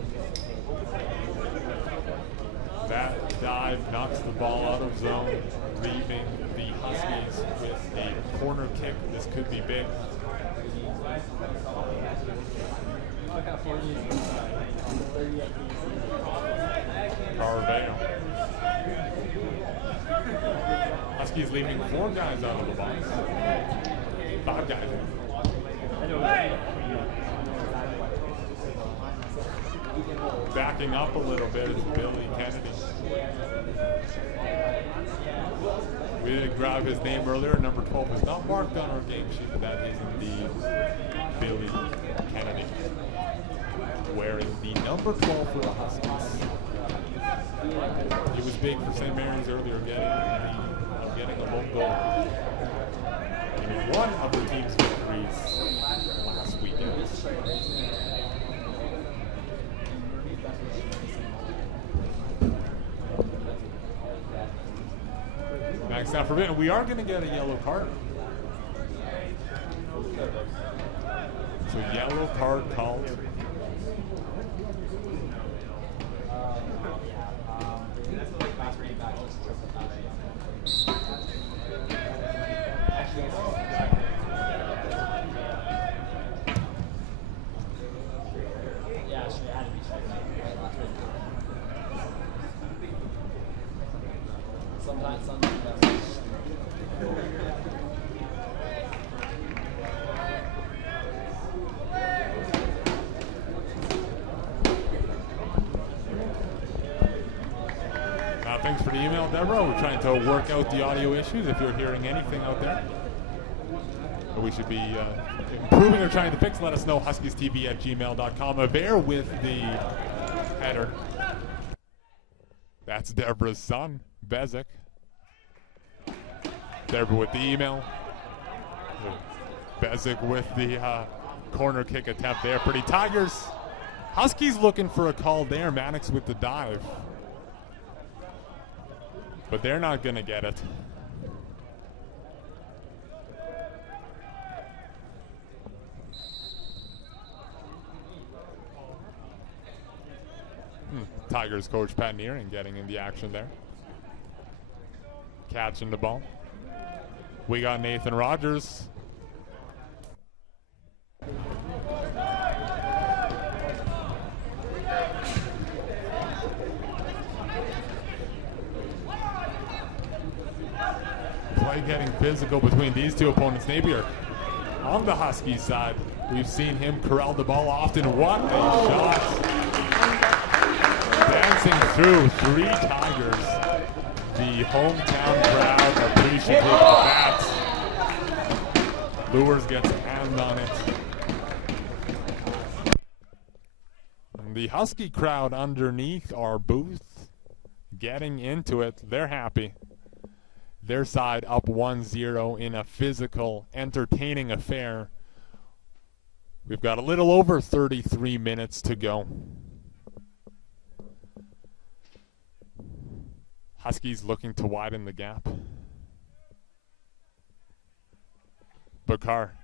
That dive knocks the ball out of zone, leaving the Huskies with a corner kick. This could be big. Carvalho. Huskies leaving 4 guys out of the box. 5 guys. Backing up a little bit is Billy Kennedy. We didn't grab his name earlier. Number 12 is not marked on our game sheet, but that is indeed Billy Kennedy, wearing the number 12 for the Huskies. He was big for St. Mary's earlier, getting a home goal in one of the team's victories last weekend. Max not forbidden. We are going to get a yellow card. So yellow card called. Thanks for the email, Deborah. We're trying to work out the audio issues. If you're hearing anything out there that we should be improving or trying to fix, let us know. HuskiesTV@gmail.com. A Bear with the header. That's Deborah's son, Bezic. Deborah with the email. Bezic with the corner kick attempt there. Pretty Tigers. Huskies looking for a call there. Mannix with the dive. But they're not going to get it. Tigers coach Pat Neering getting in the action there. Catching the ball. We got Nathan Rogers. Play getting physical between these two opponents. Napier on the Huskies side. We've seen him corral the ball often. What a shot. Dancing through 3 Tigers. The hometown crowd appreciative of that. Lures gets a hand on it. And the Husky crowd underneath our booth getting into it. They're happy. Their side up 1-0 in a physical, entertaining affair. We've got a little over 33 minutes to go. Huskies looking to widen the gap. Bakar.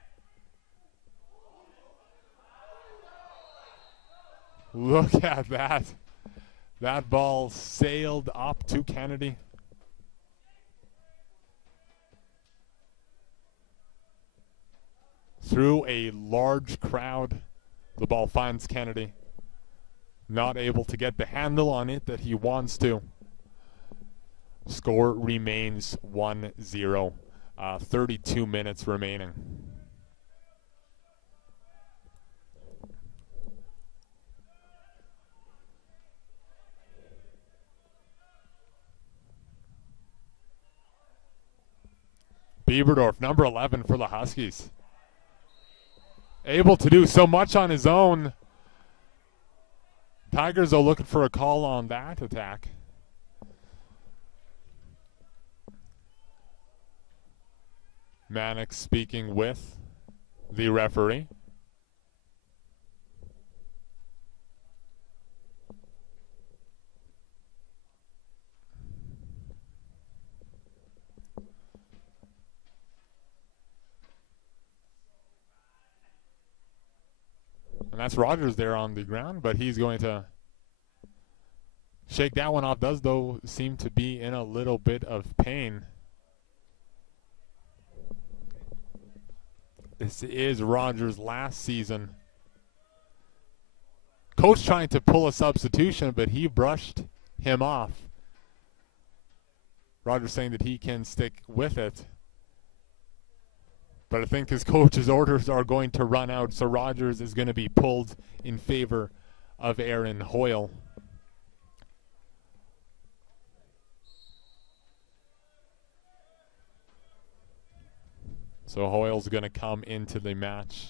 Look at that. That ball sailed up to Kennedy. Through a large crowd, the ball finds Kennedy. Not able to get the handle on it that he wants to. Score remains 1-0. 32 minutes remaining. Bieberdorf, number 11 for the Huskies. Able to do so much on his own. Tigers are looking for a call on that attack. Mannix speaking with the referee. And that's Rogers there on the ground, but he's going to shake that one off. Does, though, seem to be in a little bit of pain. This is Rogers' last season. Coach trying to pull a substitution, but he brushed him off. Rogers saying that he can stick with it. But I think his coach's orders are going to run out, so Rogers is going to be pulled in favor of Aaron Hoyle. So Hoyle's going to come into the match.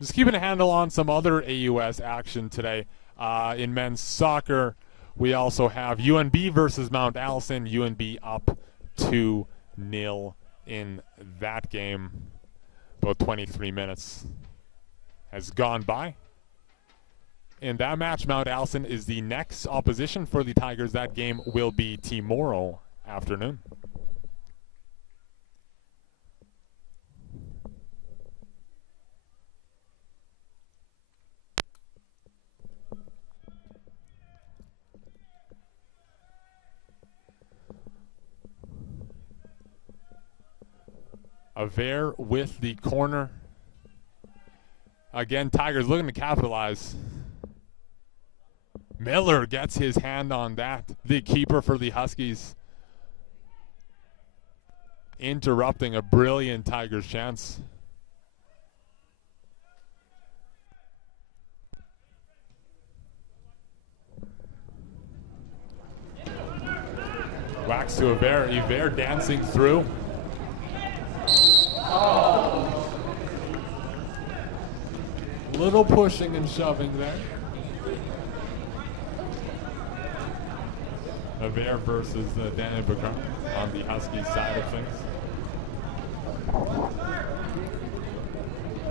Just keeping a handle on some other AUS action today. In men's soccer, we also have UNB versus Mount Allison. UNB up 2-0 in that game. About 23 minutes has gone by. In that match, Mount Allison is the next opposition for the Tigers. That game will be tomorrow afternoon. Aver with the corner. Again, Tigers looking to capitalize. Miller gets his hand on that. The keeper for the Huskies. Interrupting a brilliant Tigers chance. Wax to Aver. Aver dancing through. little pushing and shoving there. Aver versus Daniel Bacard on the Huskies side of things.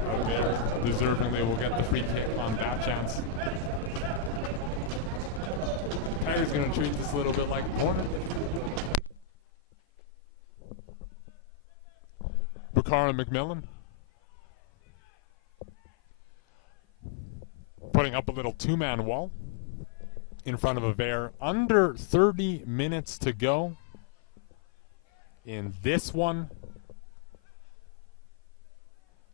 Aver deservingly will get the free kick on that chance. Tigers going to treat this a little bit like a corner. Bacard and McMillan putting up a little two-man wall in front of Aver. Under 30 minutes to go in this one.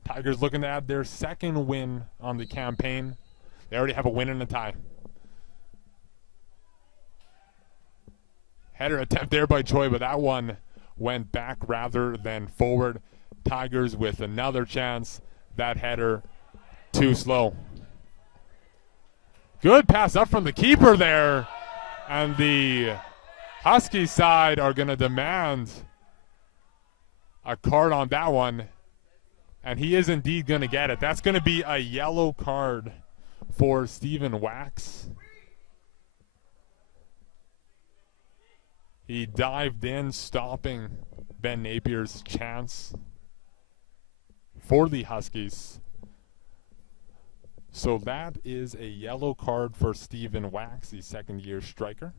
Tigers looking to add their second win on the campaign. They already have a win and a tie. Header attempt there by Choi, but that one went back rather than forward. Tigers with another chance. That header too slow. Good pass up from the keeper there. And the Huskies side are going to demand a card on that one. And he is indeed going to get it. That's going to be a yellow card for Stephen Wax. He dived in, stopping Ben Napier's chance for the Huskies. So that is a yellow card for Stephen Wax, the second-year striker.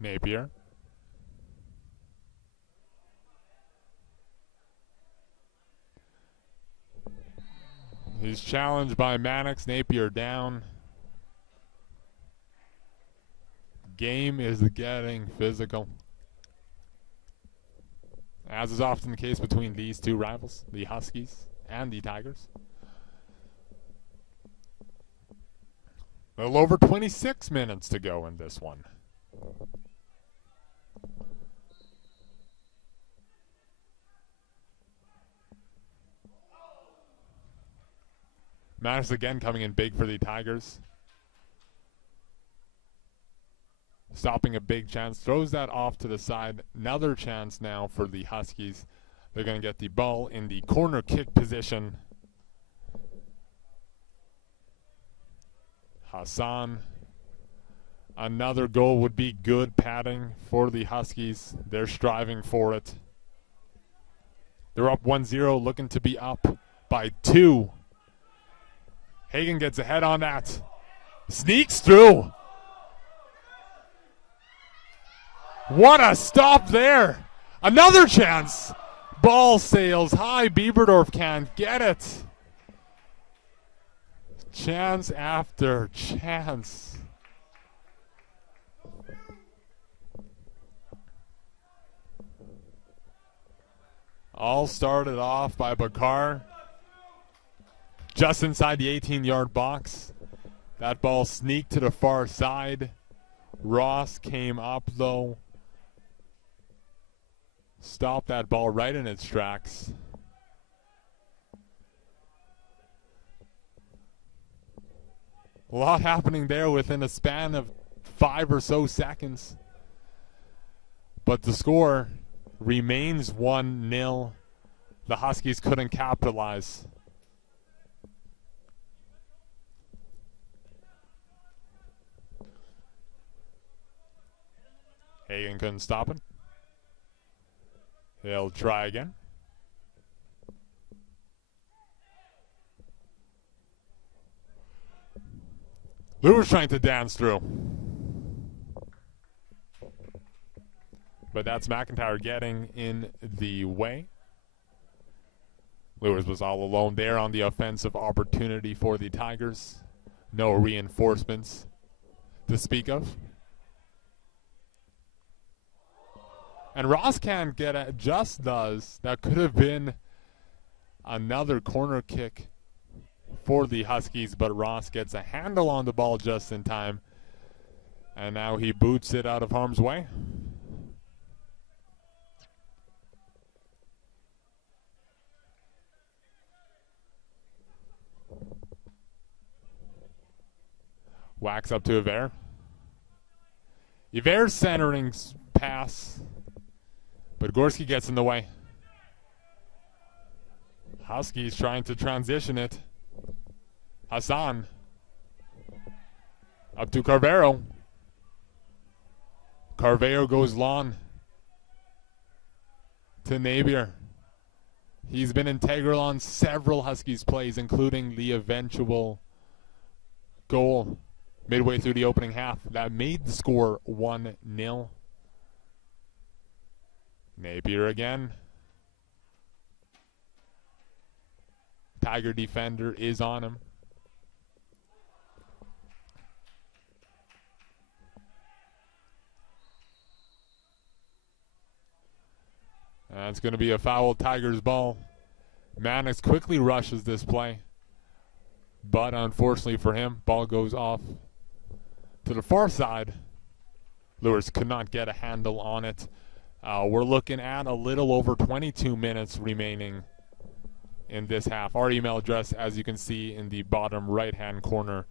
Napier. He's challenged by Mannix. Napier down. Game is getting physical, as is often the case between these two rivals, the Huskies and the Tigers. A little over 26 minutes to go in this one. Mannix again coming in big for the Tigers. Stopping a big chance. Throws that off to the side. Another chance now for the Huskies. They're going to get the ball in the corner kick position. Hassan. Another goal would be good padding for the Huskies. They're striving for it. They're up 1-0, looking to be up by 2. Hagen gets ahead on that. Sneaks through. What a stop there. Another chance. Ball sails high. Bieberdorf can't get it. Chance after chance. All started off by Bacard. Just inside the 18-yard box. That ball sneaked to the far side. Ross came up, though. Stopped that ball right in its tracks. A lot happening there within a span of 5 or so seconds. But the score remains 1-0. The Huskies couldn't capitalize. Hagen couldn't stop it. He'll try again. Lewis trying to dance through. But that's McIntyre getting in the way. Lewis was all alone there on the offensive opportunity for the Tigers. No reinforcements to speak of. And Ross can't get it, just does. That could have been another corner kick for the Huskies, but Ross gets a handle on the ball just in time. And now he boots it out of harm's way. Whacks up to Iver. Iver's centering pass, but Gorski gets in the way. Huskies trying to transition it. Hassan. Up to Carvero. Carvero goes long to Napier. He's been integral on several Huskies plays, including the eventual goal midway through the opening half that made the score 1-0. Napier again. Tiger defender is on him. That's going to be a foul, Tigers ball. Mannix quickly rushes this play, but unfortunately for him, ball goes off to the far side. Lewis could not get a handle on it. We're looking at a little over 22 minutes remaining in this half. Our email address, as you can see in the bottom right-hand corner,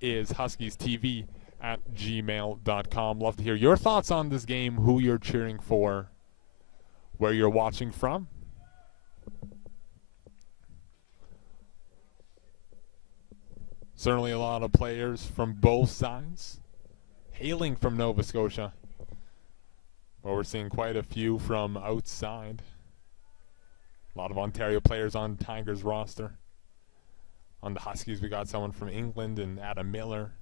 is huskiestv@gmail.com. Love to hear your thoughts on this game, who you're cheering for, where you're watching from. Certainly a lot of players from both sides hailing from Nova Scotia. But we're seeing quite a few from outside. A lot of Ontario players on Tigers roster. On the Huskies, we got someone from England and Adam Miller,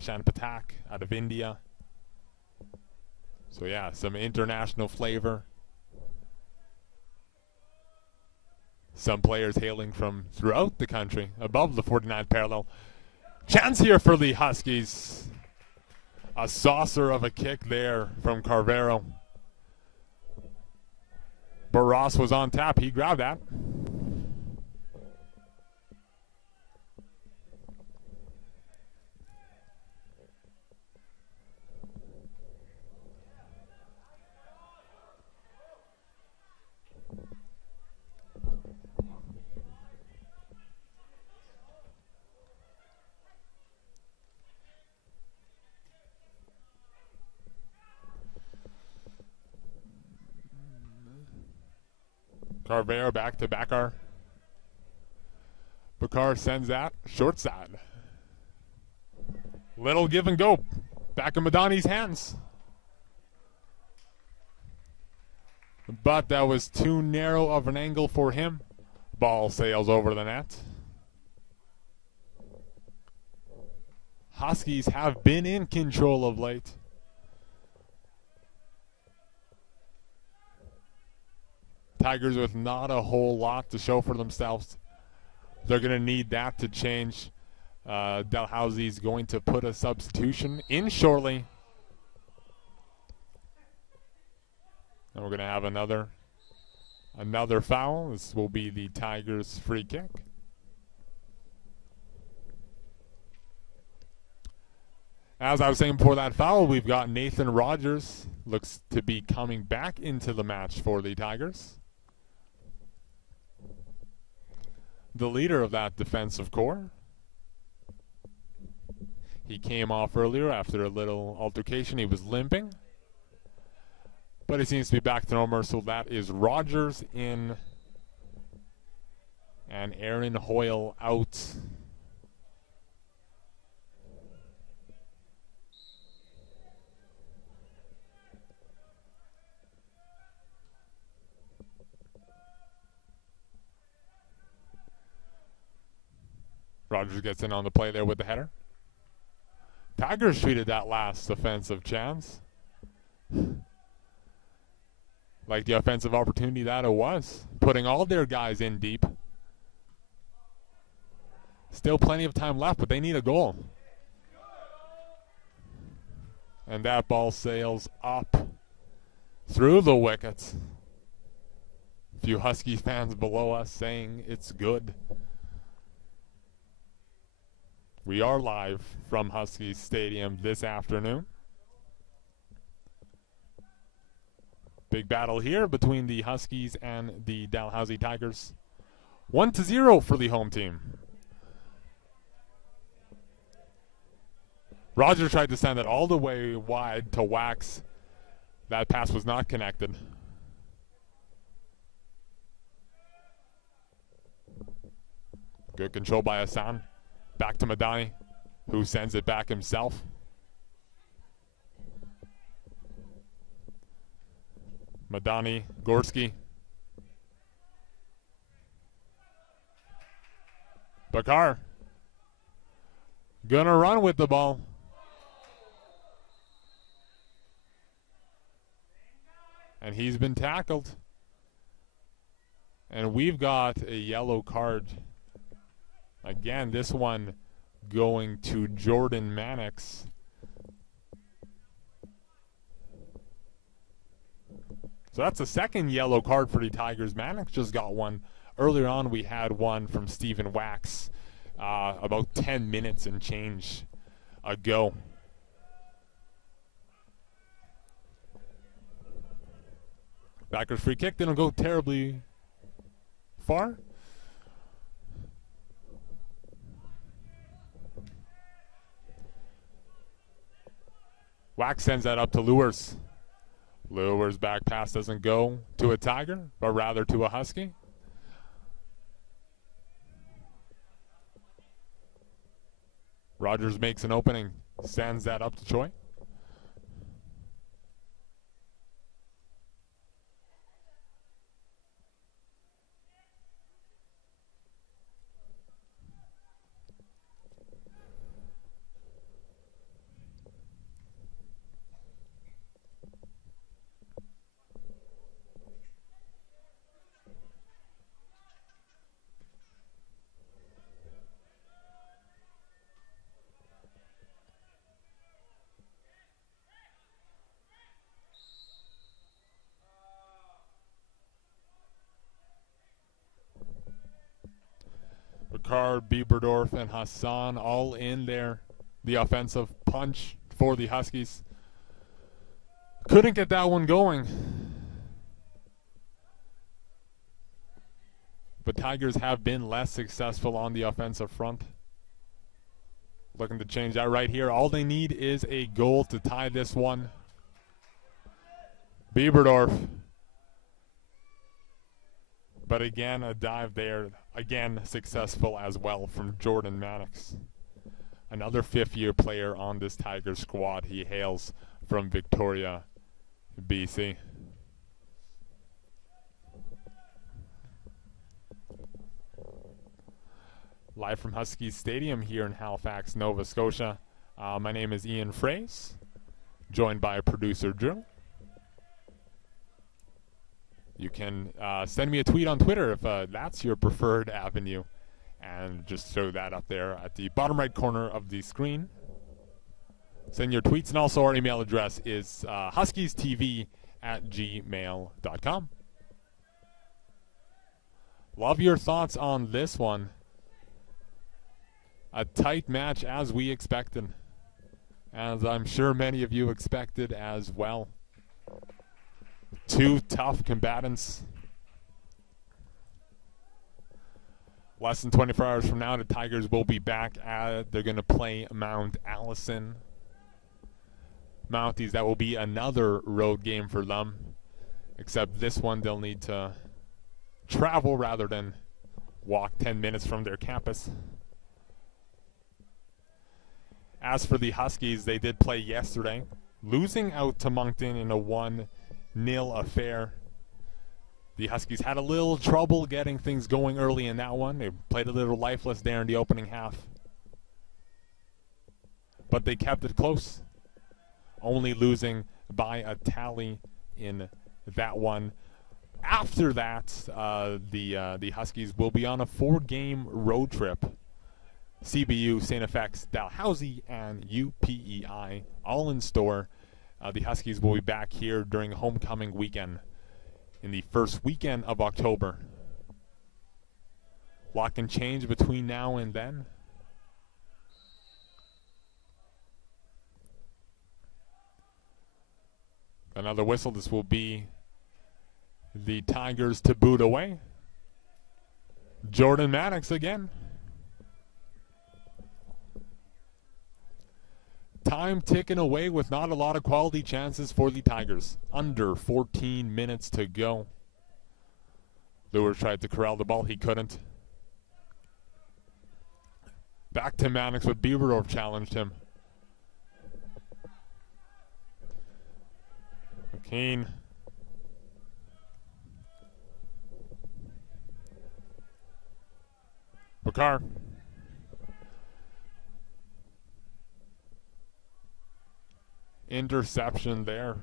Ashan Patak out of India. So yeah, some international flavor. Some players hailing from throughout the country, above the 49th parallel. Chance here for the Huskies. A saucer of a kick there from Carvero. Barras was on tap. He grabbed that. Carvero back to Bakar. Bakar sends that short side. Little give and go. Back in Madani's hands. But that was too narrow of an angle for him. Ball sails over the net. Huskies have been in control of late. Tigers with not a whole lot to show for themselves. They're going to need that to change. Dalhousie is going to put a substitution in shortly. And we're going to have another foul. This will be the Tigers' free kick. As I was saying before that foul, we've got Nathan Rogers. Looks to be coming back into the match for the Tigers. The leader of that defensive core. He came off earlier after a little altercation. He was limping. But he seems to be back to normal, so that is Rogers in and Aaron Hoyle out. Rogers gets in on the play there with the header. Tigers treated that last offensive chance like the offensive opportunity that it was, putting all their guys in deep. Still plenty of time left, but they need a goal. And that ball sails up through the wickets. A few Huskies fans below us saying it's good. We are live from Huskies Stadium this afternoon. Big battle here between the Huskies and the Dalhousie Tigers. 1-0 for the home team. Roger tried to send it all the way wide to Wax. That pass was not connected. Good control by Hassan. Back to Madani, who sends it back himself. Madani, Gorski. Bakar. Gonna run with the ball. And he's been tackled. And we've got a yellow card. Again, this one going to Jordan Mannix. So that's the second yellow card for the Tigers. Mannix just got one. Earlier on, we had one from Stephen Wax about 10 minutes and change ago. Backers free kick didn't go terribly far. Wax sends that up to Lures. Lures back pass doesn't go to a Tiger, but rather to a Husky. Rogers makes an opening, sends that up to Choi. Ricard, Bieberdorf, and Hassan all in there. The offensive punch for the Huskies. Couldn't get that one going. But Tigers have been less successful on the offensive front. Looking to change that right here. All they need is a goal to tie this one. Bieberdorf. But again, a dive there. Again, successful as well from Jordan Mannix. Another fifth-year player on this Tiger squad. He hails from Victoria, BC. Live from Huskies Stadium here in Halifax, Nova Scotia. My name is Ian Fraze, joined by producer Drew. You can send me a tweet on Twitter if that's your preferred avenue. And just throw that up there at the bottom right corner of the screen. Send your tweets, and also our email address is huskiestv@gmail.com. Love your thoughts on this one. A tight match as we expected. As I'm sure many of you expected as well. Two tough combatants. Less than 24 hours from now, the Tigers will be back they're going to play Mount Allison. Mounties, that will be another road game for them. Except this one, they'll need to travel rather than walk 10 minutes from their campus. As for the Huskies, they did play yesterday, losing out to Moncton in a 1-0 affair. The Huskies had a little trouble getting things going early in that one. They played a little lifeless there in the opening half. but they kept it close, only losing by a tally in that one. After that, the Huskies will be on a 4-game road trip. CBU, St. FX, Dalhousie, and UPEI all in store. The Huskies will be back here during homecoming weekend in the first weekend of October. Lot can change between now and then. Another whistle. This will be the Tigers to boot away. Jordan Maddox again. Time ticking away with not a lot of quality chances for the Tigers. Under 14 minutes to go. Lewis tried to corral the ball. He couldn't. Back to Maddox, but Bieberdorf challenged him. McKean. Bakar. Interception there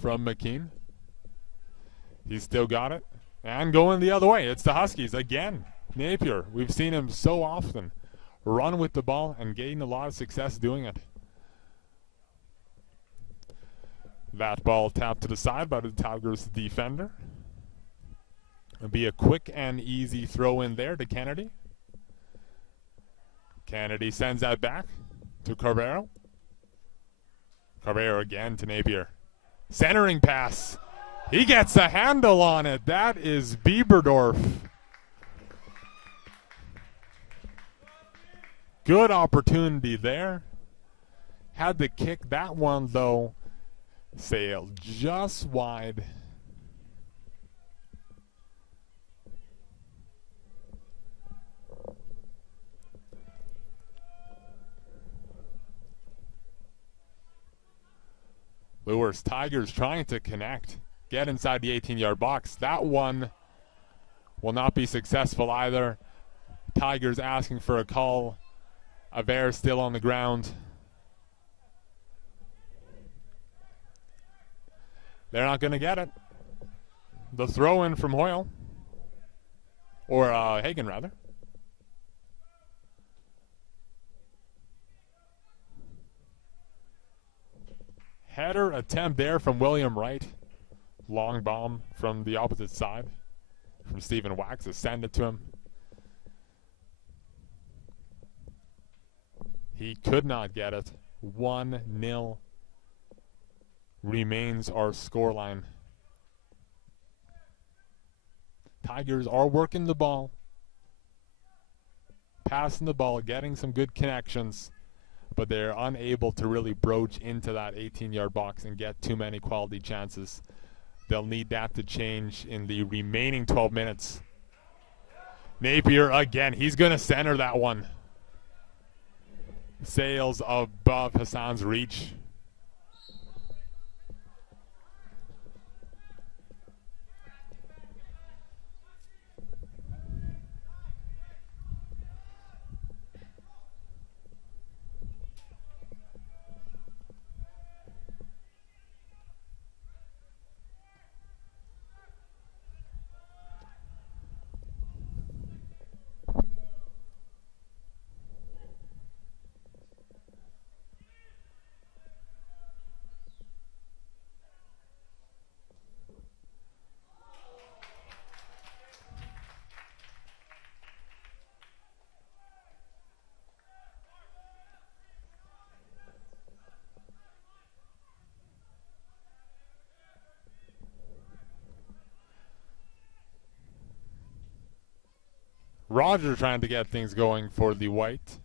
from McKean. He's still got it. And going the other way. It's the Huskies again. Napier. We've seen him so often run with the ball and gain a lot of success doing it. That ball tapped to the side by the Tigers defender. It'll be a quick and easy throw in there to Kennedy. Kennedy sends that back to Carbero. Carbero again to Napier. Centering pass. He gets a handle on it. That is Bieberdorf. Good opportunity there. Had to kick that one though. Sailed just wide. Lewis, Tigers trying to connect. Get inside the 18-yard box. That one will not be successful either. Tigers asking for a call. Aver still on the ground. They're not going to get it. The throw in from Hoyle. Or Hagen, rather. Header attempt there from William Wright. Long bomb from the opposite side. From Stephen Wax. Send it to him. He could not get it. 1-0 remains our scoreline. Tigers are working the ball. Passing the ball, getting some good connections. But they're unable to really broach into that 18-yard box and get too many quality chances. They'll need that to change in the remaining 12 minutes. Napier again. He's going to center that one. Sails above Hassan's reach. Roger trying to get things going for the White.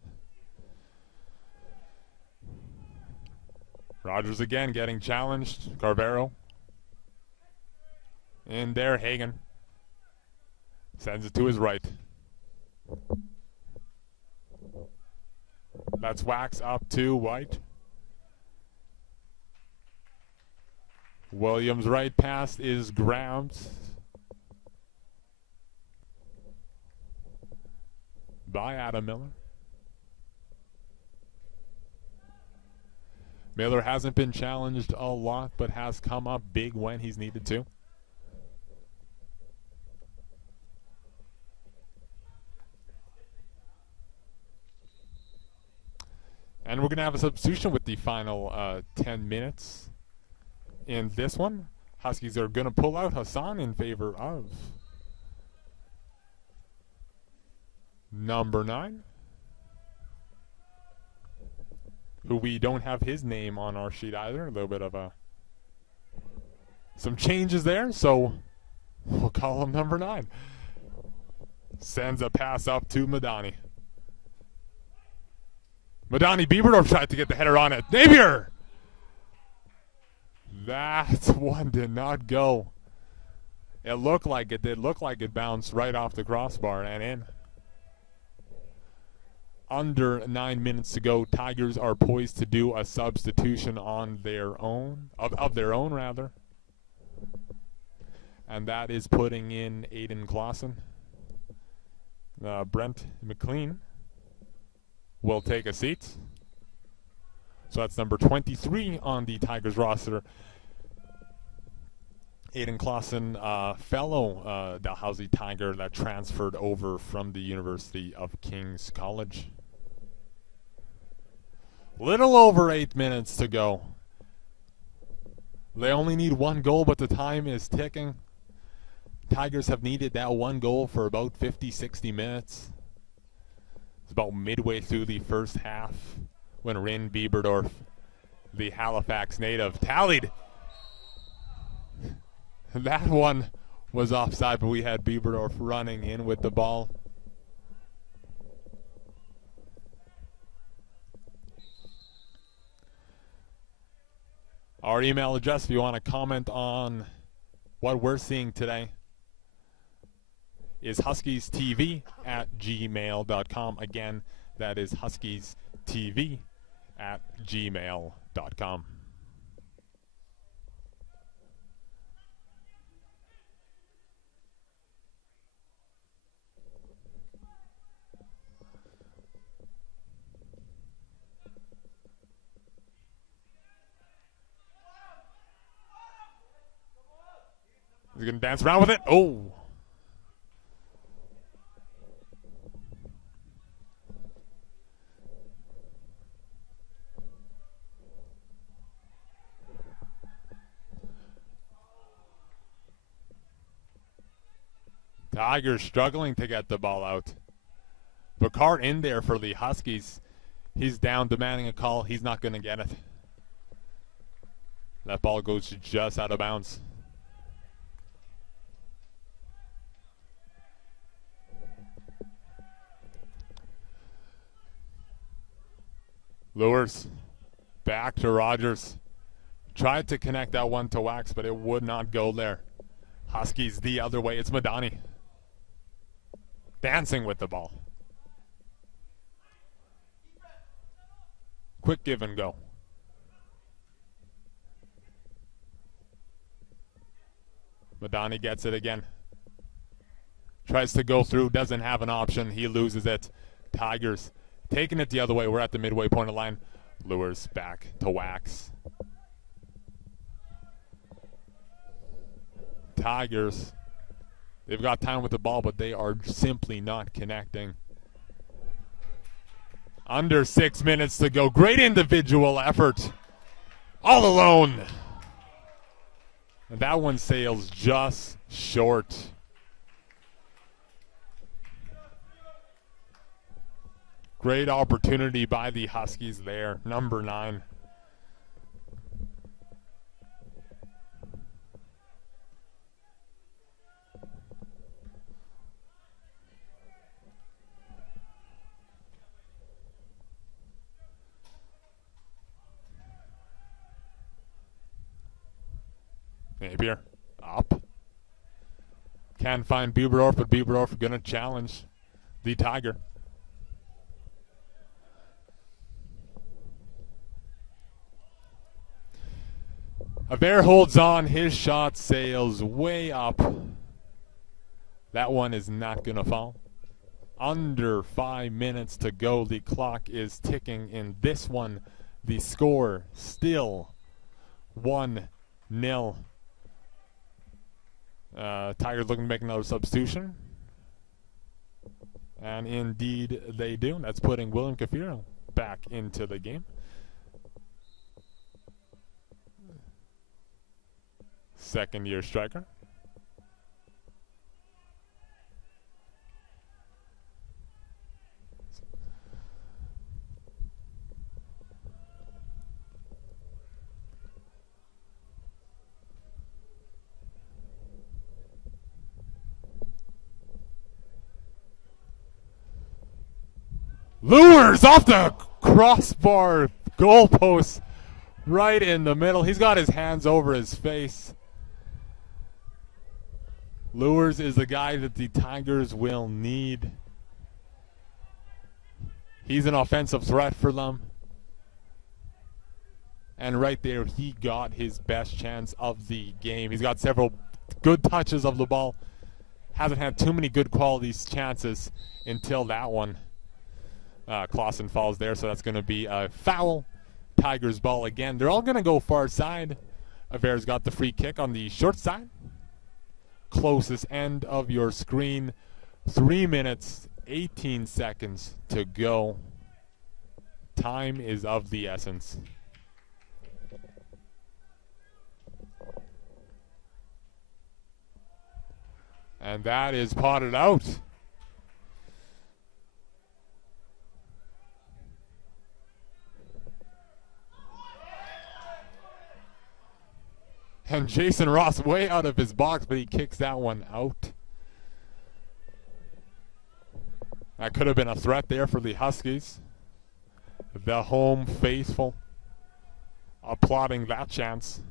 Rogers again getting challenged. Carbero. In there, Hagen. Sends it to his right. That's Wax up to White. Williams' right pass is grabbed by Adam Miller. Miller hasn't been challenged a lot, but has come up big when he's needed to. And we're going to have a substitution with the final 10 minutes in this one. Huskies are going to pull out Hassan in favor of number 9, who we don't have his name on our sheet either. A little bit of some changes there, so we'll call him number 9. Sends a pass up to Madani. Madani Bieberdorf tried to get the header on it. Napier! That one did not go. It looked like it did. Looked like it bounced right off the crossbar and in. Under 9 minutes to go. Tigers are poised to do a substitution on their own, of their own rather. And that is putting in Aiden Clausen. Brent McLean will take a seat. So that's number 23 on the Tigers roster. Aiden Clausen, fellow Dalhousie Tiger that transferred over from the University of King's College. Little over 8 minutes to go. They only need one goal, but the time is ticking. Tigers have needed that one goal for about 50, 60 minutes. It's about midway through the first half when Rin Bieberdorf, the Halifax native, tallied. That one was offside, but we had Bieberdorf running in with the ball. Our email address, if you want to comment on what we're seeing today, is huskiestv@gmail.com. Again, that is huskiestv@gmail.com. He's going to dance around with it. Oh. Tigers struggling to get the ball out. Picard in there for the Huskies. He's down, demanding a call. He's not going to get it. That ball goes just out of bounds. Lures back to Rogers. Tried to connect that one to Wax, but it would not go there. Huskies the other way. It's Madani. Dancing with the ball. Quick give and go. Madani gets it again. Tries to go through, doesn't have an option. He loses it. Tigers taking it the other way. We're at the midway point of the line. Lures back to Wax. Tigers, they've got time with the ball, but they are simply not connecting. Under 6 minutes to go. Great individual effort. All alone. And that one sails just short. Great opportunity by the Huskies there. Number 9. Napier up. Can't find Bieberdorf, but Bieberdorf going to challenge the Tiger. Aver holds on. His shot sails way up. That one is not going to fall. Under 5 minutes to go. The clock is ticking in this one. The score still 1-0. Tigers looking to make another substitution. And indeed they do. That's putting William Kafiro back into the game. Second-year striker. Lures off the crossbar goalpost right in the middle. He's got his hands over his face. Lures is the guy that the Tigers will need. He's an offensive threat for them. And right there, he got his best chance of the game. He's got several good touches of the ball. Hasn't had too many good quality chances until that one. Clausen falls there, so that's going to be a foul. Tigers ball again. They're all going to go far side. Avera's got the free kick on the short side. Closest end of your screen. 3 minutes, 18 seconds to go. Time is of the essence. And that is potted out. And Jason Ross way out of his box, but he kicks that one out. That could have been a threat there for the Huskies. The home faithful applauding that chance.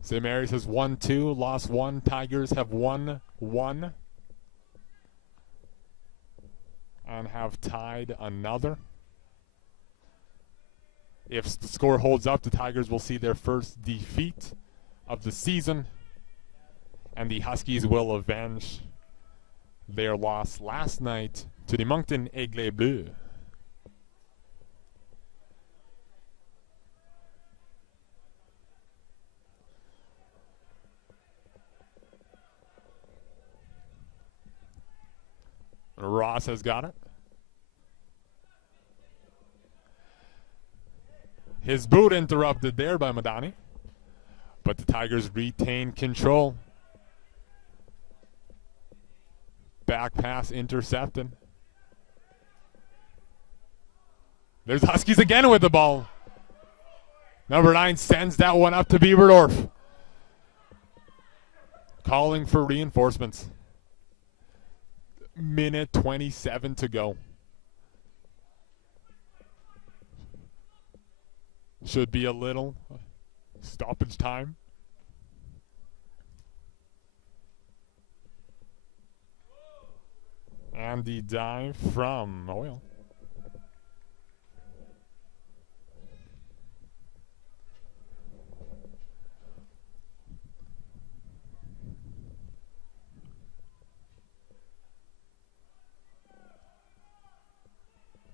St. Mary's has won 2, lost 1. Tigers have won 1. And have tied another. If the score holds up, the Tigers will see their first defeat of the season, and the Huskies will avenge their loss last night to the Moncton Aigle Bleu. Ross has got it. His boot interrupted there by Madani. But the Tigers retain control. Back pass intercepted. There's the Huskies again with the ball. Number 9 sends that one up to Bieberdorf. Calling for reinforcements. Minute 27 to go. Should be a little stoppage time. And the dive from Oil.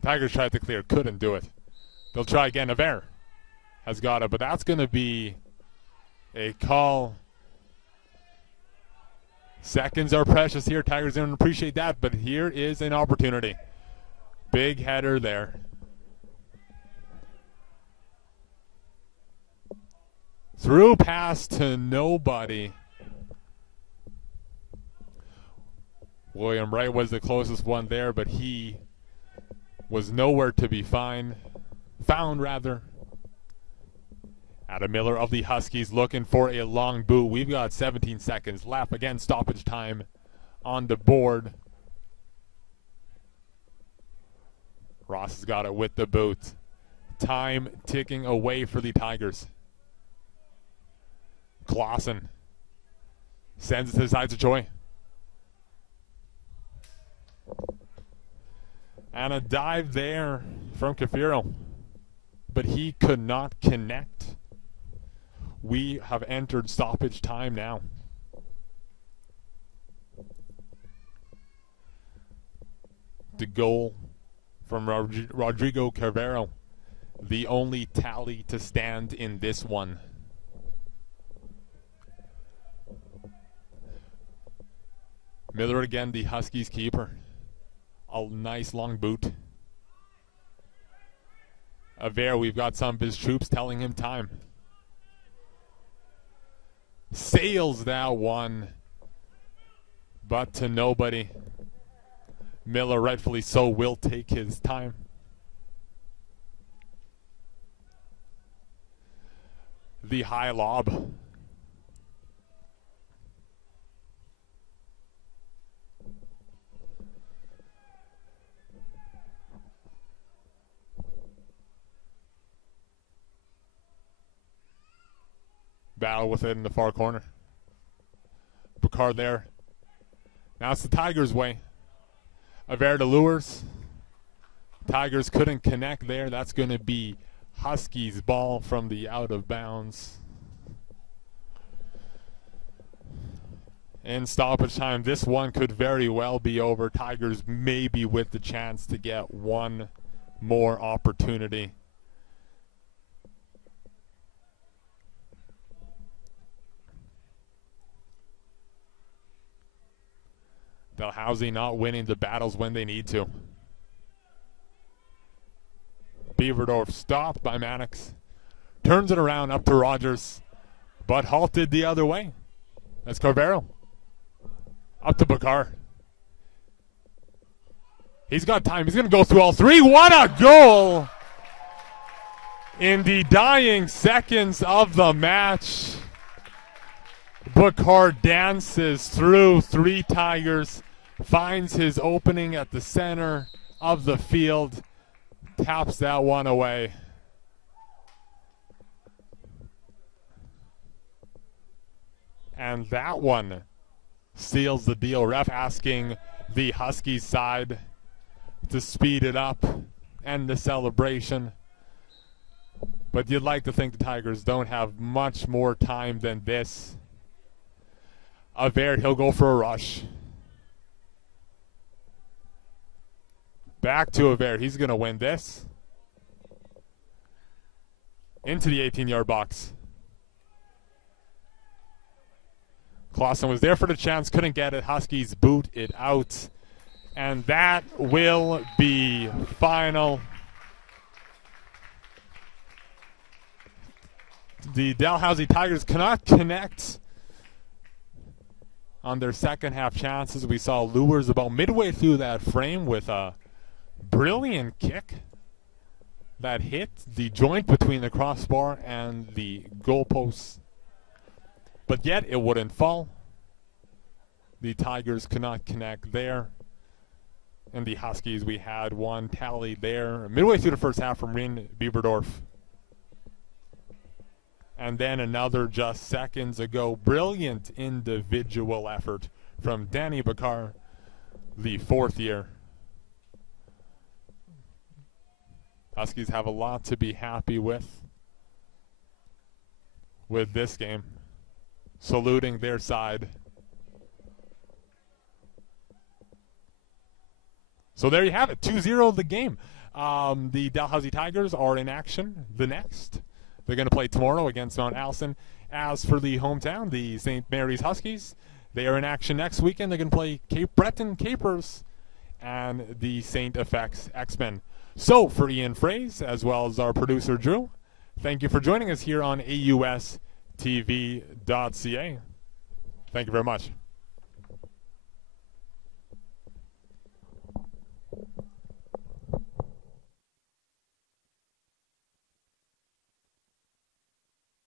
Tigers tried to clear, couldn't do it. They'll try again. Aver has got it, but that's going to be a call. Seconds are precious here. Tigers don't appreciate that, but here is an opportunity. Big header there. Through pass to nobody. William Wright was the closest one there, but he was nowhere to be found. Adam Miller of the Huskies looking for a long boot. We've got 17 seconds left. Again, stoppage time on the board. Ross has got it with the boot. Time ticking away for the Tigers. Clausen sends it to the sides of Joy. And a dive there from Kafiro. But he could not connect. We have entered stoppage time now. the goal from Rodrigo Carvero. The only tally to stand in this one. Miller again, the Huskies keeper. A nice long boot. Aver, we've got some of his troops telling him time. Sails that one, but to nobody. Miller, rightfully so, will take his time. The high lob. Battle with it in the far corner. Picard there. Now it's the Tigers' way. Aver to Lures. Tigers couldn't connect there. That's going to be Huskies' ball from the out of bounds. In stoppage time, this one could very well be over. Tigers maybe with the chance to get one more opportunity. Dalhousie not winning the battles when they need to. Beaverdorf stopped by Mannix. Turns it around up to Rogers, but halted the other way. That's Carvero. Up to Bakar. He's got time. He's going to go through all three. What a goal! In the dying seconds of the match, Bakar dances through three Tigers, finds his opening at the center of the field, taps that one away. And that one seals the deal. Ref asking the Huskies side to speed it up, end the celebration. But you'd like to think the Tigers don't have much more time than this. Aver, he'll go for a rush. Back to Aver. He's going to win this. Into the 18-yard box. Clausen was there for the chance, couldn't get it. Huskies boot it out. And that will be final. The Dalhousie Tigers cannot connect on their second half chances. We saw Lures about midway through that frame with a brilliant kick that hit the joint between the crossbar and the goalposts. But yet it wouldn't fall. The Tigers could not connect there. And the Huskies, we had one tally there midway through the first half from Rien Bieberdorf. And then another just seconds ago. Brilliant individual effort from Danny Bakar, the fourth year. Huskies have a lot to be happy with this game. Saluting their side. So there you have it, 2-0 the game. The Dalhousie Tigers are in action the next. They're going to play tomorrow against Mount Allison. As for the hometown, the St. Mary's Huskies, they are in action next weekend. They're going to play Cape Breton Capers and the St. FX X-Men. So for Ian Fraze, as well as our producer Drew, thank you for joining us here on AUSTV.ca. Thank you very much.